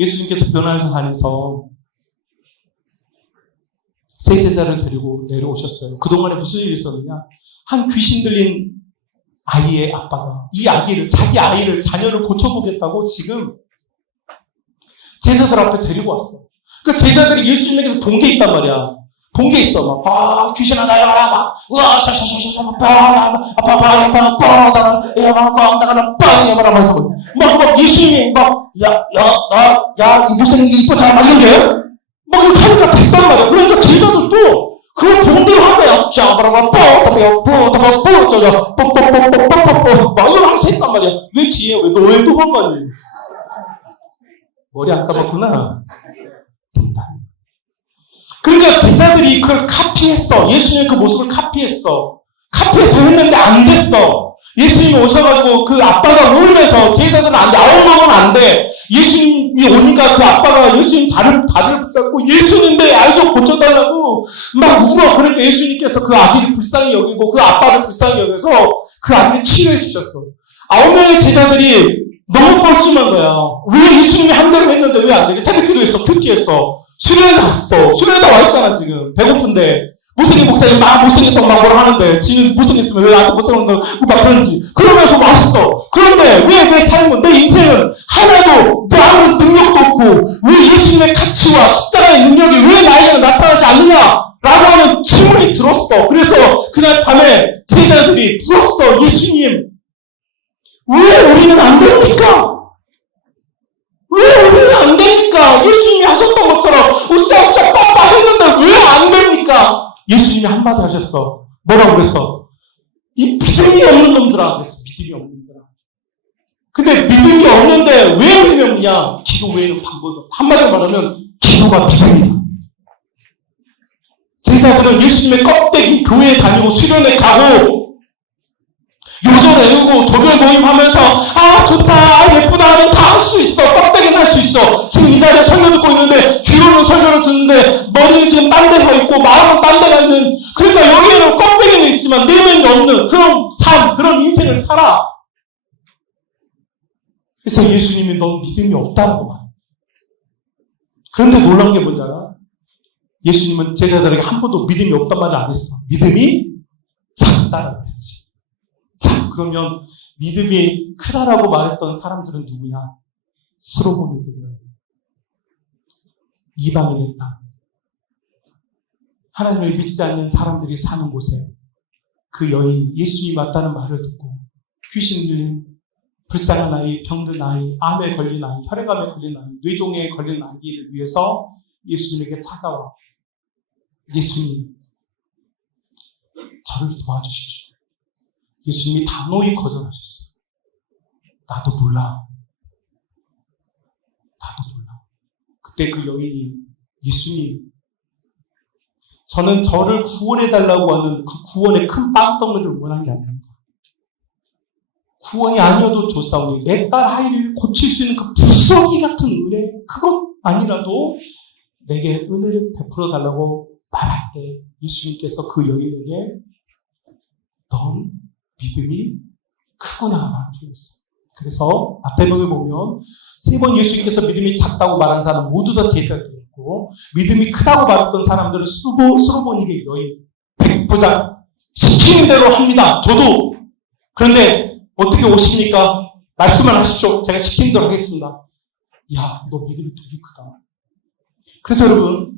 예수님께서 변화를 하면서 세 제자를 데리고 내려오셨어요. 그동안에 무슨 일이 있었느냐? 한 귀신 들린 아이의 아빠가 이 아기를, 자기 아이를, 자녀를 고쳐보겠다고 지금 제자들 앞에 데리고 왔어. 그 제자들이 예수님에게서 본 게 있단 말이야. 본 게 있어. 막, 귀신아, 나가라, 막, 우와, 샤샤샤샤, 막, 예수님이 막, 이 못생긴 게 이쁘잖아, 막 이런 게. 막 이렇게 하니까 됐단 말이야. 그러니까 제자들도 그걸 본 대로 한 거야. 막 이거 하면서 했단 말이야. 왜 지혜? 왜 도망가니? 머리 안 감았구나. 그러니까 제자들이 그걸 카피했어. 예수님의 그 모습을 카피해서 했는데 안 됐어. 예수님이 오셔가지고 그 아빠가 울면서 제자들은 안 돼. 9명은 안 돼. 예수님이 오니까 그 아빠가 예수님 다리를 붙잡고 예수님인데 아이 좀 고쳐달라고 막 울어. 그러니까 예수님께서 그 아기를 불쌍히 여기고 그 아빠를 불쌍히 여겨서 그 아기를 치료해 주셨어. 9명의 제자들이 너무 뻘쭘한 거야. 왜 예수님이 한 대로 했는데 왜 안 돼? 새벽 기도했어. 큐티했어. 수련회 갔어. 수련회 다 와 있잖아, 지금. 배고픈데. 못생긴 목사님 막 못생겼다고 막 뭐라 하는데, 지는 못생겼으면 왜 나한테 못생긴 거 막 그러는지. 그러면서 왔어. 그런데 왜 내 삶은, 내 인생은 하나도 내 아무런 능력도 없고, 왜 예수님의 가치와 십자가의 능력이 왜 나에게는 나타나지 않느냐? 라고 하는 질문이 들었어. 그래서 그날 밤에 제자들이 제자들이 물었어. 예수님, 왜 우리는 안 됩니까? 왜 우리는 안 됩니까? 예수님이 하셨던 것처럼 으쌰으쌰 빡빡 했는데 왜 안 됩니까? 예수님이 한마디 하셨어. 뭐라고 그랬어? 이 믿음이 없는 놈들아. 그랬어. 믿음이 없는 놈들아. 근데 믿음이 없는데 왜 믿음이 없느냐? 기도 외에는 방법이 없다. 한마디로 말하면 기도가 믿음이다. 제자들은 예수님의 껍데기, 교회에 다니고 수련회 가고 요절 외우고 조별 모임하면서 아 좋다, 아 예쁘다 하면 다 할 수 있어. 껍데기는 할 수 있어. 지금 이 자리에 설교 듣고 있는데 귀로는 설교를 듣는데 머리는 지금 딴 데 가 있고 마음은 딴 데 가 있는, 그러니까 여기에는 껍데기는 있지만 내면이 없는 그런 삶, 그런 인생을 살아. 그래서 예수님이 넌 믿음이 없다라고 말해. 그런데 놀라운 게 뭔지 알아? 예수님은 제자들에게 한 번도 믿음이 없단 말을 안 했어. 믿음이 작다라고 했지. 자, 그러면 믿음이 크다라고 말했던 사람들은 누구냐? 스로보니들이야. 이방인의 땅. 하나님을 믿지 않는 사람들이 사는 곳에 그 여인이 예수님이 맞다는 말을 듣고 귀신 들린 불쌍한 아이, 병든 아이, 암에 걸린 아이, 혈액암에 걸린 아이, 뇌종에 걸린 아이를 위해서 예수님에게 찾아와. 예수님, 저를 도와주십시오. 예수님이 단호히 거절하셨어요. 나도 몰라. 나도 몰라. 그때 그 여인이 예수님, 저는 저를 구원해달라고 하는 그 구원의 큰 빵덩어리를 원한 게 아닙니다. 구원이 아니어도 좋사오니 내 딸 아이를 고칠 수 있는 그 부스러기 같은 은혜, 그것 아니라도 내게 은혜를 베풀어 달라고 말할 때 예수님께서 그 여인에게 넌 믿음이 크구나 말씀하셨어요. 그래서 마태복음에 보면 3번 예수님께서 믿음이 작다고 말한 사람 모두 다 제자들이었고, 믿음이 크다고 말했던 사람들은 스로보니게 여인, 백부장, 시키는 대로 합니다. 저도. 그런데 어떻게 오십니까? 말씀을 하십시오. 제가 시키는 대로 하겠습니다. 야, 너 믿음이 되게 크다. 그래서 여러분,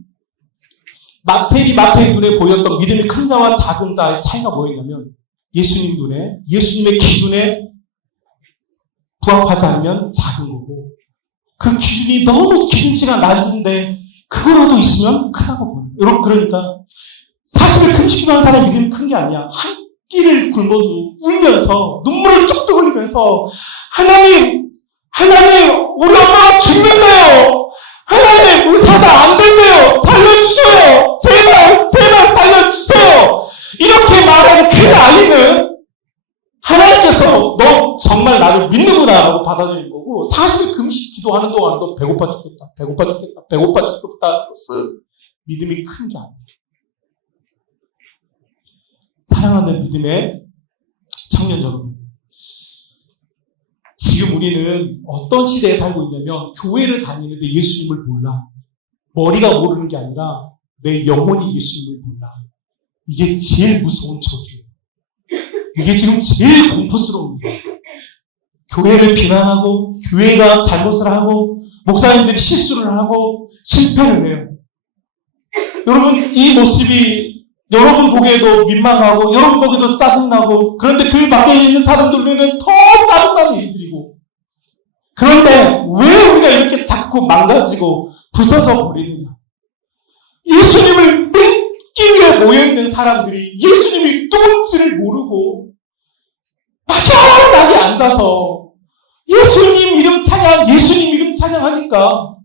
세리 마태의 눈에 보였던 믿음이 큰 자와 작은 자의 차이가 뭐였냐면, 예수님 눈에, 예수님의 기준에 부합하지 않으면 작은 거고, 그 기준이 너무 기준치가 낮은데 그거라도 있으면 크다고 보여요. 여러분, 그러니까 40일 금식 기도하는 사람의 믿음이 큰 게 아니야. 한 끼를 굶어도 울면서 눈물을 뚝뚝 흘리면서 하나님, 우리 엄마가 죽는데요. 하나님, 의사가 안 된대요. 살려주세요. 제발 살려주세요. 이렇게 말하는 그 아이는 하나님께서 너 정말 나를 믿는구나 라고 받아들인 거고, 40일 금식 기도하는 동안 너 배고파 죽겠다. 그것은 믿음이 큰 게 아니에요. 사랑하는 믿음의 청년 여러분, 지금 우리는 어떤 시대에 살고 있냐면 교회를 다니는데 예수님을 몰라. 머리가 모르는 게 아니라 내 영혼이 예수님을 몰라. 이게 제일 무서운 저주예요. 이게 지금 제일 공포스러운 거예요. 교회를 비난하고 교회가 잘못을 하고 목사님들이 실수를 하고 실패를 해요. 여러분, 이 모습이 여러분 보기에도 민망하고 여러분 보기에도 짜증나고, 그런데 교회 밖에 있는 사람들에게는 더 짜증나는 일들이고, 그런데 왜 우리가 이렇게 자꾸 망가지고 부서져 버리느냐? 예수님을 믿기 위해 모여있는 사람들이 예수님이 누군지를 모르고 막연하게 앉아서 예수님 이름 찬양하니까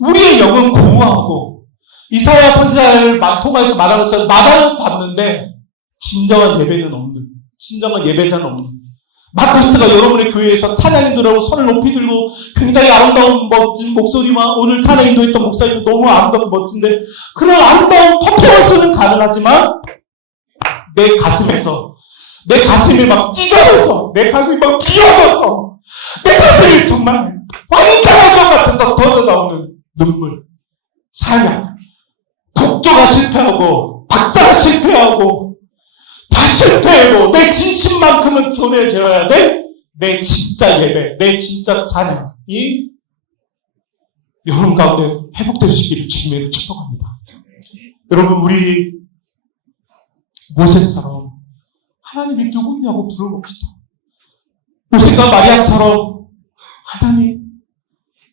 우리의 영은 공허하고, 이사야 선지자를 통해서 말한 것처럼 마당은 봤는데 진정한 예배는 없는, 진정한 예배자는 없는, 마커스가 여러분의 교회에서 찬양 인도라고 손을 높이 들고 굉장히 아름다운 멋진 목소리와 오늘 찬양 인도했던 목사님이 너무 아름다운 멋진데, 그런 아름다운 퍼포먼스는 가능하지만 내 가슴이 막 찢어져서, 내 가슴이 막 비어져서, 내 가슴이 정말 환장할 것 같아서 터져나오는 눈물, 찬양, 독조가 실패하고 박자가 실패하고 다 실패하고 내 진심만큼은 전해져야 돼. 내 진짜 예배, 내 진짜 찬양이 여러분 가운데 회복될 수 있기를 주님의 축복합니다. 여러분, 우리 모세처럼 하나님이 누구냐고 물어봅시다. 요셉과 마리아처럼 하나님,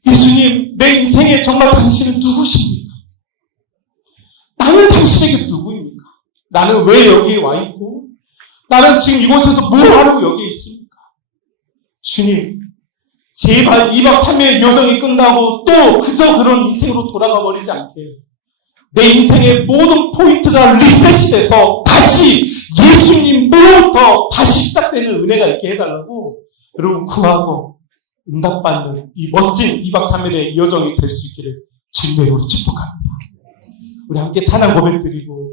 예수님, 내 인생에 정말 당신은 누구십니까? 나는 당신에게 누구입니까? 나는 왜 여기에 와 있고 나는 지금 이곳에서 뭘 하려고 여기에 있습니까? 주님, 제발 2박 3일의 여정이 끝나고 또 그저 그런 인생으로 돌아가 버리지 않게 내 인생의 모든 포인트가 리셋이 돼서 다시 예수님으로부터 다시 시작되는 은혜가 있게 해달라고 여러분 구하고 응답받는 이 멋진 2박 3일의 여정이 될 수 있기를 주님의 이름으로 축복합니다. 우리 함께 찬양 고백 드리고